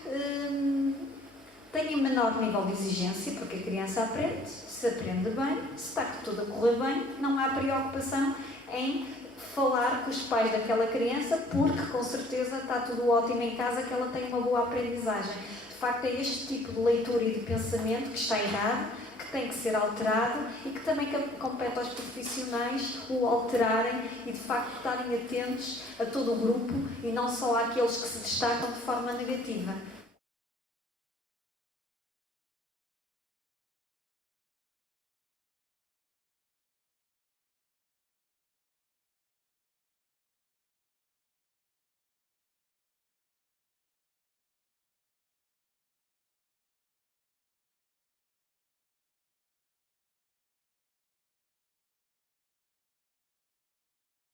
têm menor nível de exigência, porque a criança aprende, se aprende bem, se está tudo a correr bem, não há preocupação em falar com os pais daquela criança, porque com certeza está tudo ótimo em casa, que ela tem uma boa aprendizagem. De facto, é este tipo de leitura e de pensamento que está errado, que tem que ser alterado e que também compete aos profissionais o alterarem e de facto estarem atentos a todo o grupo e não só àqueles que se destacam de forma negativa.